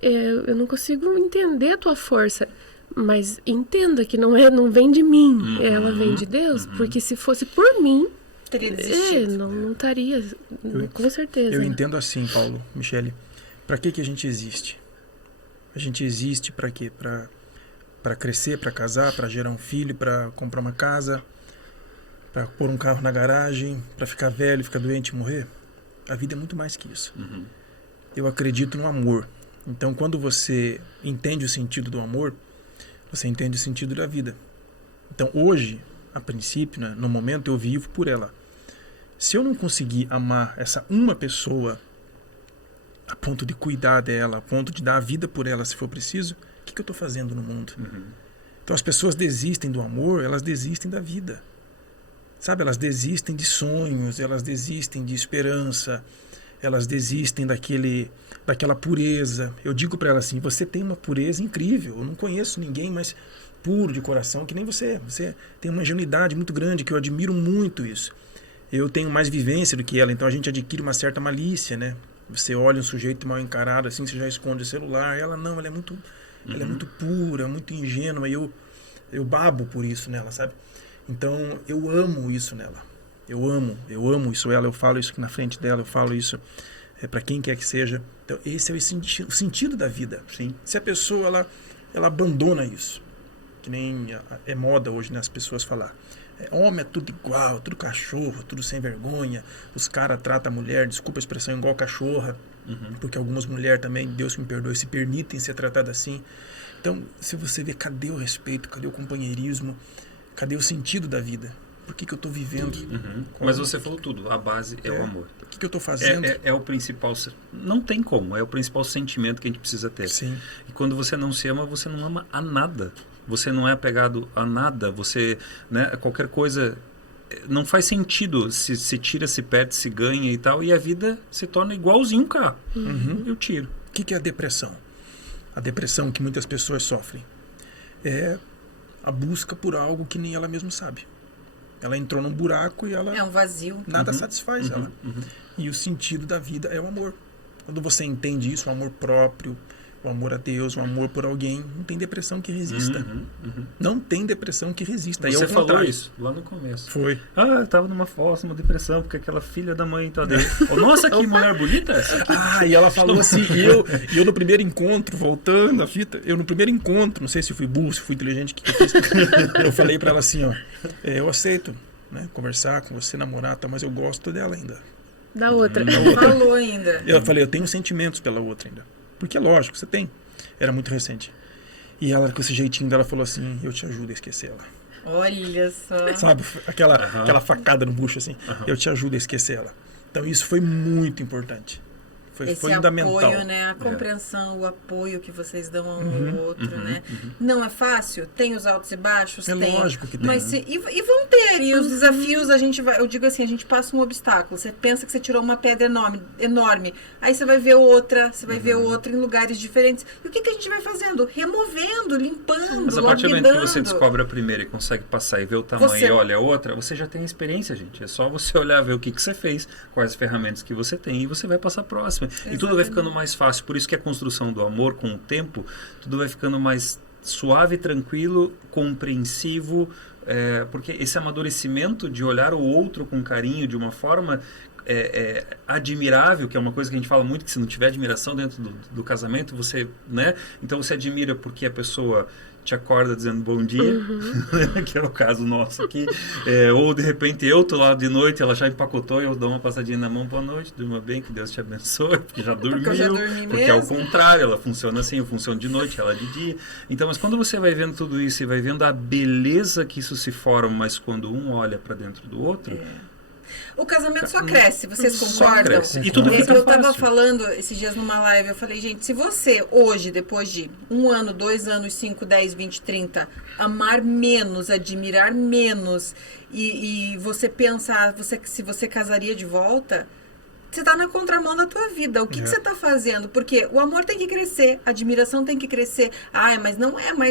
eu não consigo entender a tua força. Mas entenda que não vem de mim, ela vem de Deus, porque se fosse por mim, teria desistido. Não estaria, com certeza. Eu entendo assim, Paulo, Michele, para que a gente existe? A gente existe para quê? Para crescer, para casar, para gerar um filho, para comprar uma casa, para pôr um carro na garagem, para ficar velho, ficar doente e morrer? A vida é muito mais que isso. Eu acredito no amor. Então, quando você entende o sentido do amor, você entende o sentido da vida. Então, hoje, a princípio, né, no momento, eu vivo por ela. Se eu não conseguir amar essa uma pessoa a ponto de cuidar dela, a ponto de dar a vida por ela, se for preciso, o que eu estou fazendo no mundo? Então, as pessoas desistem do amor, elas desistem da vida. Sabe, elas desistem de sonhos, elas desistem de esperança, elas desistem daquela pureza. Eu digo para elas assim, você tem uma pureza incrível, eu não conheço ninguém mais puro de coração que nem você. Você tem uma ingenuidade muito grande, que eu admiro muito isso. Eu tenho mais vivência do que ela, então a gente adquire uma certa malícia, né? Você olha um sujeito mal encarado, assim, você já esconde o celular. Ela não, ela é muito pura, muito ingênua, e eu babo por isso nela, sabe? Então, eu amo isso nela. Eu amo isso nela, eu falo isso na frente dela, eu falo isso para quem quer que seja. Então, esse é o sentido da vida. Sim. Se a pessoa ela abandona isso, que nem é moda hoje, né, as pessoas falar. Homem é tudo igual, tudo cachorro, tudo sem vergonha. Os caras tratam a mulher, desculpa a expressão, igual cachorra. Porque algumas mulheres também, Deus me perdoe, se permitem ser tratadas assim. Então, se você vê, cadê o respeito, cadê o companheirismo, cadê o sentido da vida? Por que eu estou vivendo? Mas você falou tudo, a base é o amor. O que eu estou fazendo? É o principal, não tem como, é o principal sentimento que a gente precisa ter. Sim. E quando você não se ama, você não ama a nada. Você não é apegado a nada, você, né, qualquer coisa não faz sentido, se tira, se perde, se ganha e tal, e a vida se torna igualzinho um carro. Eu tiro. O que é a depressão? A depressão que muitas pessoas sofrem é a busca por algo que nem ela mesma sabe. Ela entrou num buraco e ela... É um vazio. Nada satisfaz ela. E o sentido da vida é o amor. Quando você entende isso, o amor próprio, o amor a Deus, o amor por alguém, não tem depressão que resista. Não tem depressão que resista. Você falou contrário. isso lá no começo. Foi. Eu tava numa fossa, uma depressão, porque aquela filha da mãe tá dentro. Nossa, que mulher bonita! E ela falou assim, e eu no primeiro encontro, voltando a fita, eu no primeiro encontro, não sei se fui burro, se fui inteligente, o que eu fiz? Eu falei pra ela assim, eu aceito, né, conversar com você, namorar, tá, mas eu gosto dela ainda. Da outra. Falou ainda. Eu falei, eu tenho sentimentos pela outra ainda. Porque é lógico, você tem. Era muito recente. E ela, com esse jeitinho dela, falou assim, eu te ajudo a esquecer ela. Olha só. Sabe, aquela facada no bucho assim, eu te ajudo a esquecer ela. Então isso foi muito importante. Foi fundamental. Esse apoio, né? A compreensão, o apoio que vocês dão um ao outro, né? Não é fácil? Tem os altos e baixos? É tem. Lógico que tem. Mas e vão ter. E os desafios, eu digo assim, a gente passa um obstáculo. Você pensa que você tirou uma pedra enorme. Aí você vai ver outra, em lugares diferentes. E o que a gente vai fazendo? Removendo, limpando, Mas a partir do momento que você descobre a primeira e consegue passar e ver o tamanho e olha a outra, você já tem a experiência, gente. É só você olhar, ver o que você fez, quais as ferramentas que você tem e você vai passar a próxima. E tudo vai ficando mais fácil. Por isso que a construção do amor, com o tempo, tudo vai ficando mais suave, tranquilo, compreensivo, porque esse amadurecimento de olhar o outro com carinho, de uma forma admirável, que é uma coisa que a gente fala muito, que se não tiver admiração dentro do casamento, você, né? Então você admira porque a pessoa te acorda dizendo bom dia, que é o caso nosso aqui, ou de repente eu tô lá de noite, ela já empacotou e eu dou uma passadinha na mão, boa noite, durma bem, que Deus te abençoe, porque já dormiu, porque é o contrário, ela funciona assim, eu funciono de noite, ela de dia. Então, mas quando você vai vendo tudo isso e vai vendo a beleza que isso se forma, mas quando um olha para dentro do outro, o casamento só cresce, vocês concordam? Só cresce. E tudo fica eu estava fácil. falando esses dias numa live, eu falei, gente, se você hoje, depois de 1 ano, 2 anos, 5, 10, 20, 30, amar menos, admirar menos, e você pensar se você casaria de volta, você está na contramão da tua vida. O que você está fazendo? Porque o amor tem que crescer, a admiração tem que crescer. Mas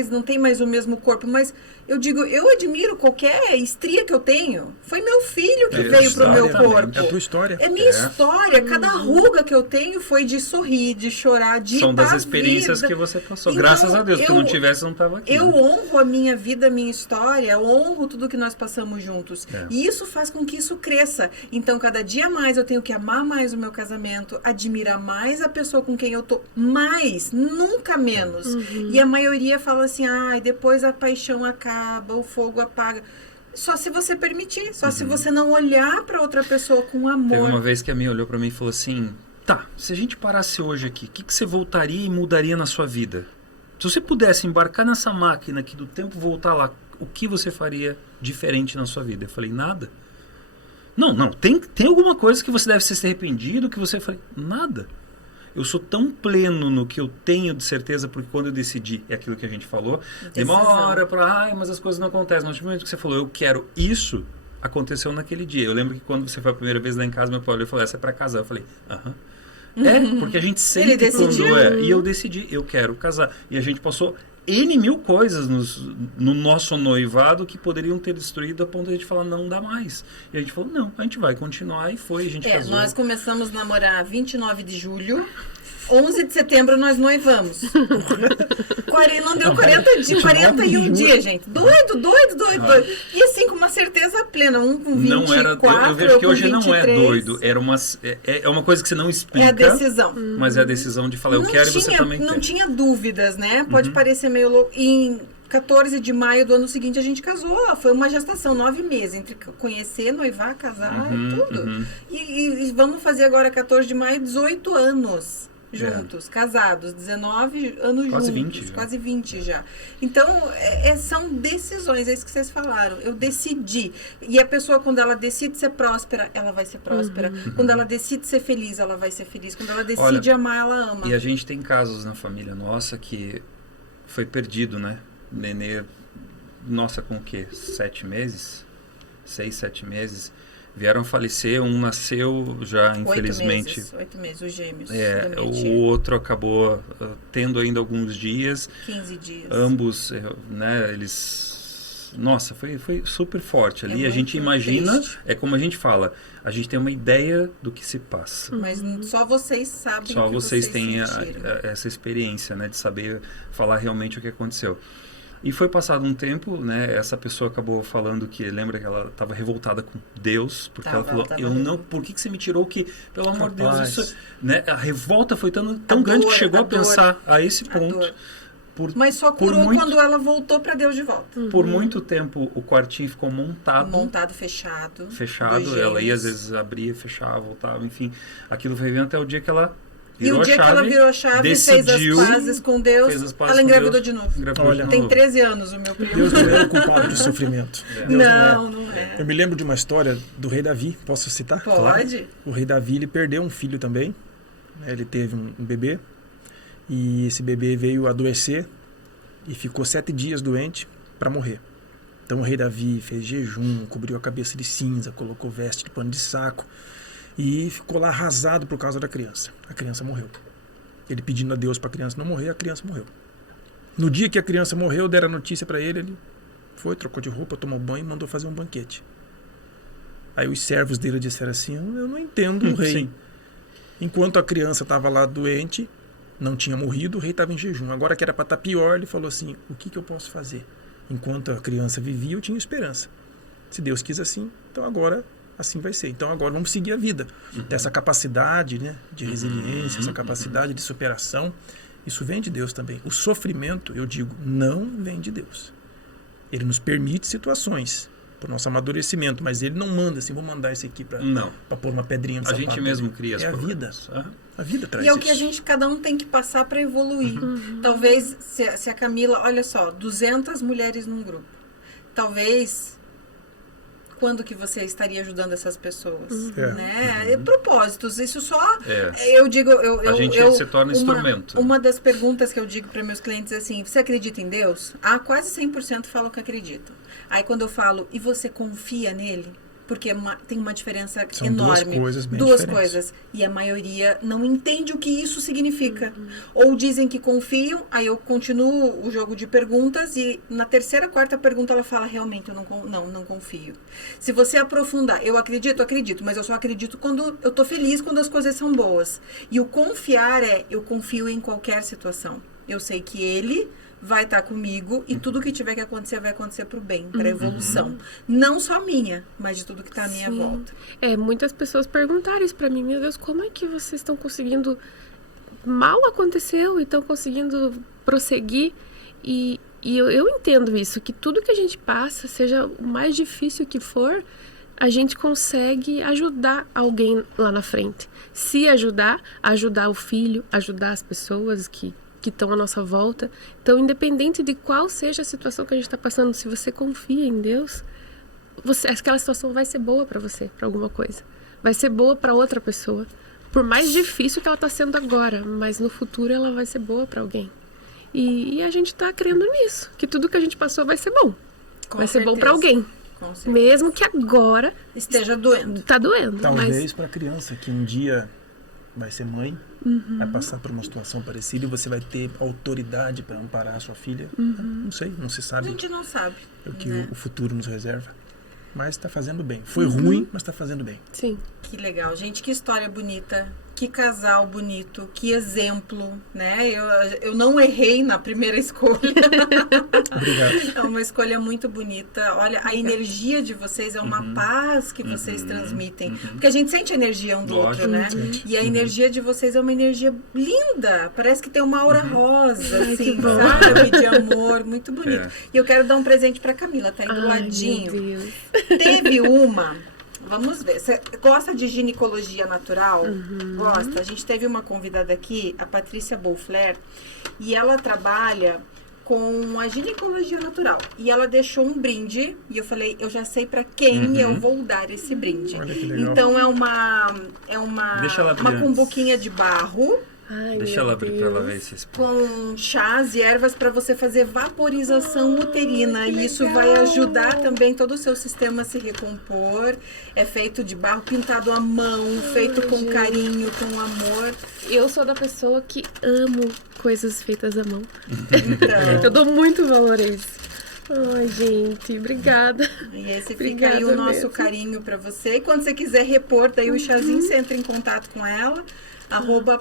não tem mais o mesmo corpo. Mas eu digo, eu admiro qualquer estria que eu tenho. Foi meu filho que veio pro meu corpo. É a tua história. É minha história. Cada ruga que eu tenho foi de sorrir, de chorar, de São das ir pra experiências vida. que você passou. Então, Graças a Deus, se não tivesse, não estava aqui. Eu né? honro a minha vida, a minha história, eu honro tudo que nós passamos juntos. E isso faz com que isso cresça. Então, cada dia mais eu tenho que amar mais o meu casamento, admirar mais a pessoa com quem eu tô, mais, nunca menos. E a maioria fala assim, depois a paixão acaba, o fogo apaga. Só se você permitir, só se você não olhar para outra pessoa com amor. Teve uma vez que a minha olhou para mim e falou assim, tá, se a gente parasse hoje aqui, o que você voltaria e mudaria na sua vida? Se você pudesse embarcar nessa máquina aqui do tempo voltar lá, o que você faria diferente na sua vida? Eu falei, nada. Não, tem alguma coisa que você deve ser arrependido, que você falei, nada. Eu sou tão pleno no que eu tenho de certeza, porque quando eu decidi, é aquilo que a gente falou, demora para, mas as coisas não acontecem. Mas no momento que você falou, eu quero isso, aconteceu naquele dia. Eu lembro que quando você foi a primeira vez lá em casa, meu pai olhou e falou, essa é para casar. Eu falei, porque a gente sempre quando e eu decidi, eu quero casar. E a gente passou N mil coisas no nosso noivado que poderiam ter destruído a ponto de a gente falar, não dá mais. E a gente falou, não, a gente vai continuar, e foi, a gente casou. Nós começamos a namorar 29 de julho, 11 de setembro nós noivamos. Não deu 41 dias, gente. Doido. E assim, com uma certeza plena, um com 24, não era, eu vejo que hoje 23. Não é doido, é uma coisa que você não explica. É a decisão. Mas é a decisão de falar, eu quero e você também quer. Não tinha dúvidas, né? Pode parecer meio louco. Em 14 de maio do ano seguinte a gente casou. Foi uma gestação, 9 meses, entre conhecer, noivar, casar, tudo. E vamos fazer agora 14 de maio, 18 anos. Juntos, casados, 19 anos quase juntos, 20 quase 20 já. Então, são decisões, é isso que vocês falaram. Eu decidi. E a pessoa, quando ela decide ser próspera, ela vai ser próspera. Quando ela decide ser feliz, ela vai ser feliz. Quando ela decide amar, ela ama. E a gente tem casos na família nossa que foi perdido, né? Nenê, nossa, com o quê? 7 meses? 6, 7 meses. Vieram falecer, um nasceu já, infelizmente. 8 meses, os gêmeos. O outro acabou tendo ainda alguns dias. 15 dias. Ambos, né, eles... Nossa, foi super forte ali. A gente imagina, triste. É como a gente fala, a gente tem uma ideia do que se passa. Mas só vocês sabem. Só vocês têm essa experiência, né, de saber falar realmente o que aconteceu. E foi passado um tempo, né? Essa pessoa acabou falando que, lembra que ela estava revoltada com Deus, porque ela falou, por que você me tirou que, pelo amor de Deus, isso, né? A revolta foi tão grande que chegou a pensar a esse ponto. Mas só curou quando ela voltou para Deus de volta. Por muito tempo o quartinho ficou montado, fechado. Ela ia às vezes abria, fechava, voltava, enfim. Aquilo foi vendo até o dia que ela E o dia que ela virou a chave e fez as pazes com Deus, ela engravidou de novo. Tem 13 anos o meu primo. Deus não é o culpado de sofrimento. Não é. Eu me lembro de uma história do rei Davi, posso citar? Pode. Claro. O rei Davi, ele perdeu um filho também. Ele teve um bebê. E esse bebê veio adoecer e ficou 7 dias doente para morrer. Então o rei Davi fez jejum, cobriu a cabeça de cinza, colocou veste de pano de saco. E ficou lá arrasado por causa da criança. A criança morreu. Ele pedindo a Deus para a criança não morrer, a criança morreu. No dia que a criança morreu, deram a notícia para ele, ele foi, trocou de roupa, tomou banho e mandou fazer um banquete. Aí os servos dele disseram assim, eu não entendo o rei. Sim. Enquanto a criança estava lá doente, não tinha morrido, o rei estava em jejum. Agora que era para estar pior, ele falou assim, o que eu posso fazer? Enquanto a criança vivia, eu tinha esperança. Se Deus quis assim, então agora assim vai ser. Então agora vamos seguir a vida. Essa capacidade, né, de resiliência, essa capacidade de superação, isso vem de Deus também. O sofrimento, eu digo, não vem de Deus. Ele nos permite situações para o nosso amadurecimento, mas ele não manda assim, vou mandar esse aqui para pôr uma pedrinha no sapato. A gente mesmo cria as problemas. É a vida. A vida traz isso. E é isso. o que cada um tem que passar para evoluir. Talvez, se a Camila, olha só, 200 mulheres num grupo. Talvez, quando que você estaria ajudando essas pessoas? Né? Propósitos, isso só... Eu digo... a gente se torna instrumento. Uma das perguntas que eu digo para meus clientes é assim, você acredita em Deus? Quase 100% falam que acreditam. Aí quando eu falo, e você confia nele? Porque tem uma diferença São enorme. Duas coisas. E a maioria não entende o que isso significa. Ou dizem que confiam, aí eu continuo o jogo de perguntas e na terceira, quarta pergunta ela fala, realmente, eu não confio. Se você aprofundar, eu acredito, mas eu só acredito quando eu tô feliz, quando as coisas são boas. E o confiar eu confio em qualquer situação. Eu sei que ele vai estar comigo e tudo que tiver que acontecer vai acontecer para o bem, para a evolução. Não só minha, mas de tudo que está à minha volta. Muitas pessoas perguntaram isso para mim, meu Deus, como é que vocês estão conseguindo... Mal aconteceu e estão conseguindo prosseguir e eu entendo isso, que tudo que a gente passa, seja o mais difícil que for, a gente consegue ajudar alguém lá na frente. Se ajudar o filho, ajudar as pessoas que estão à nossa volta. Então, independente de qual seja a situação que a gente está passando, se você confia em Deus, aquela situação vai ser boa para você, para alguma coisa. Vai ser boa para outra pessoa. Por mais difícil que ela está sendo agora, mas no futuro ela vai ser boa para alguém. E a gente está crendo nisso, que tudo que a gente passou vai ser bom. Vai ser bom para alguém. Mesmo que agora esteja doendo. Está doendo. Talvez para a criança que um dia vai ser mãe, vai passar por uma situação parecida e você vai ter autoridade para amparar a sua filha. Não sei, não se sabe. A gente não sabe. O que o futuro nos reserva. Mas está fazendo bem. Foi ruim, mas está fazendo bem. Sim. Que legal, gente. Que história bonita. Que casal bonito. Que exemplo, né? Eu não errei na primeira escolha. Obrigado. É uma escolha muito bonita. Olha, a energia de vocês é uma paz que vocês transmitem. Porque a gente sente a energia um do outro, né? E a energia de vocês é uma energia linda. Parece que tem uma aura rosa, assim, sabe? De amor. Muito bonito. E eu quero dar um presente pra Camila. Tá aí do ladinho. Meu Deus. Teve uma... Vamos ver. Você gosta de ginecologia natural? Gosta? A gente teve uma convidada aqui, a Patrícia Beauflair, e ela trabalha com a ginecologia natural. E ela deixou um brinde, e eu falei, eu já sei para quem eu vou dar esse brinde. Olha que legal. Então é uma cumbuquinha de barro. Deixa ela abrir para ela ver se com chás e ervas para você fazer vaporização uterina. E isso vai ajudar também todo o seu sistema a se recompor. É feito de barro pintado à mão, feito com carinho, com amor. Eu sou da pessoa que amo coisas feitas à mão. Então, eu dou muito valor a isso. Ai, gente, obrigada. E esse fica aí o nosso carinho para você. E quando você quiser repor daí o chazinho, você entra em contato com ela.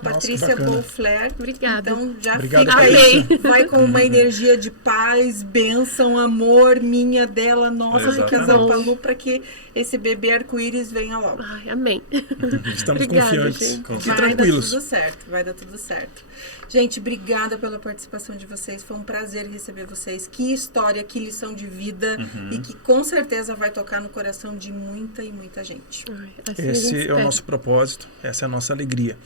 @Patrícia Beauflair. Obrigada. Então já Obrigado, fica aí. Patrícia. Vai com uma energia de paz, bênção, amor, minha, dela, nossa, do casal Palu, para que esse bebê arco-íris venha logo. Ai, amém. Estamos Obrigada, confiantes gente. e tranquilos. Vai dar tudo certo. Gente, obrigada pela participação de vocês. Foi um prazer receber vocês. Que história, que lição de vida e que com certeza vai tocar no coração de muita e muita gente. Ai, assim Esse é o nosso propósito, essa é a nossa alegria.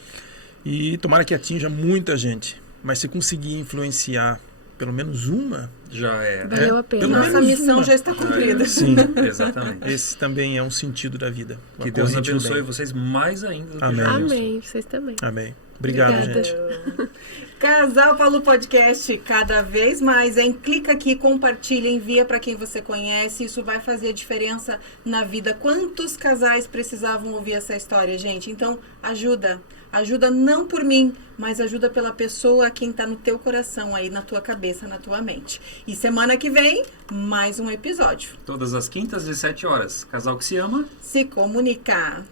E tomara que atinja muita gente. Mas se conseguir influenciar pelo menos uma, já é. Valeu a pena. Pelo Nossa menos missão uma. já está cumprida. Sim, Exatamente. esse também é um sentido da vida. Que Deus abençoe vocês mais ainda do que Amém. já Amém, vocês também. Amém. Obrigado, Obrigada. gente. Casal Palu Podcast, cada vez mais, hein? Clica aqui, compartilha, envia para quem você conhece. Isso vai fazer a diferença na vida. Quantos casais precisavam ouvir essa história, gente? Então, ajuda. Ajuda não por mim, mas ajuda pela pessoa, quem tá no teu coração aí, na tua cabeça, na tua mente. E semana que vem, mais um episódio. Todas as quintas, às 7 horas. Casal que se ama. Se comunicar.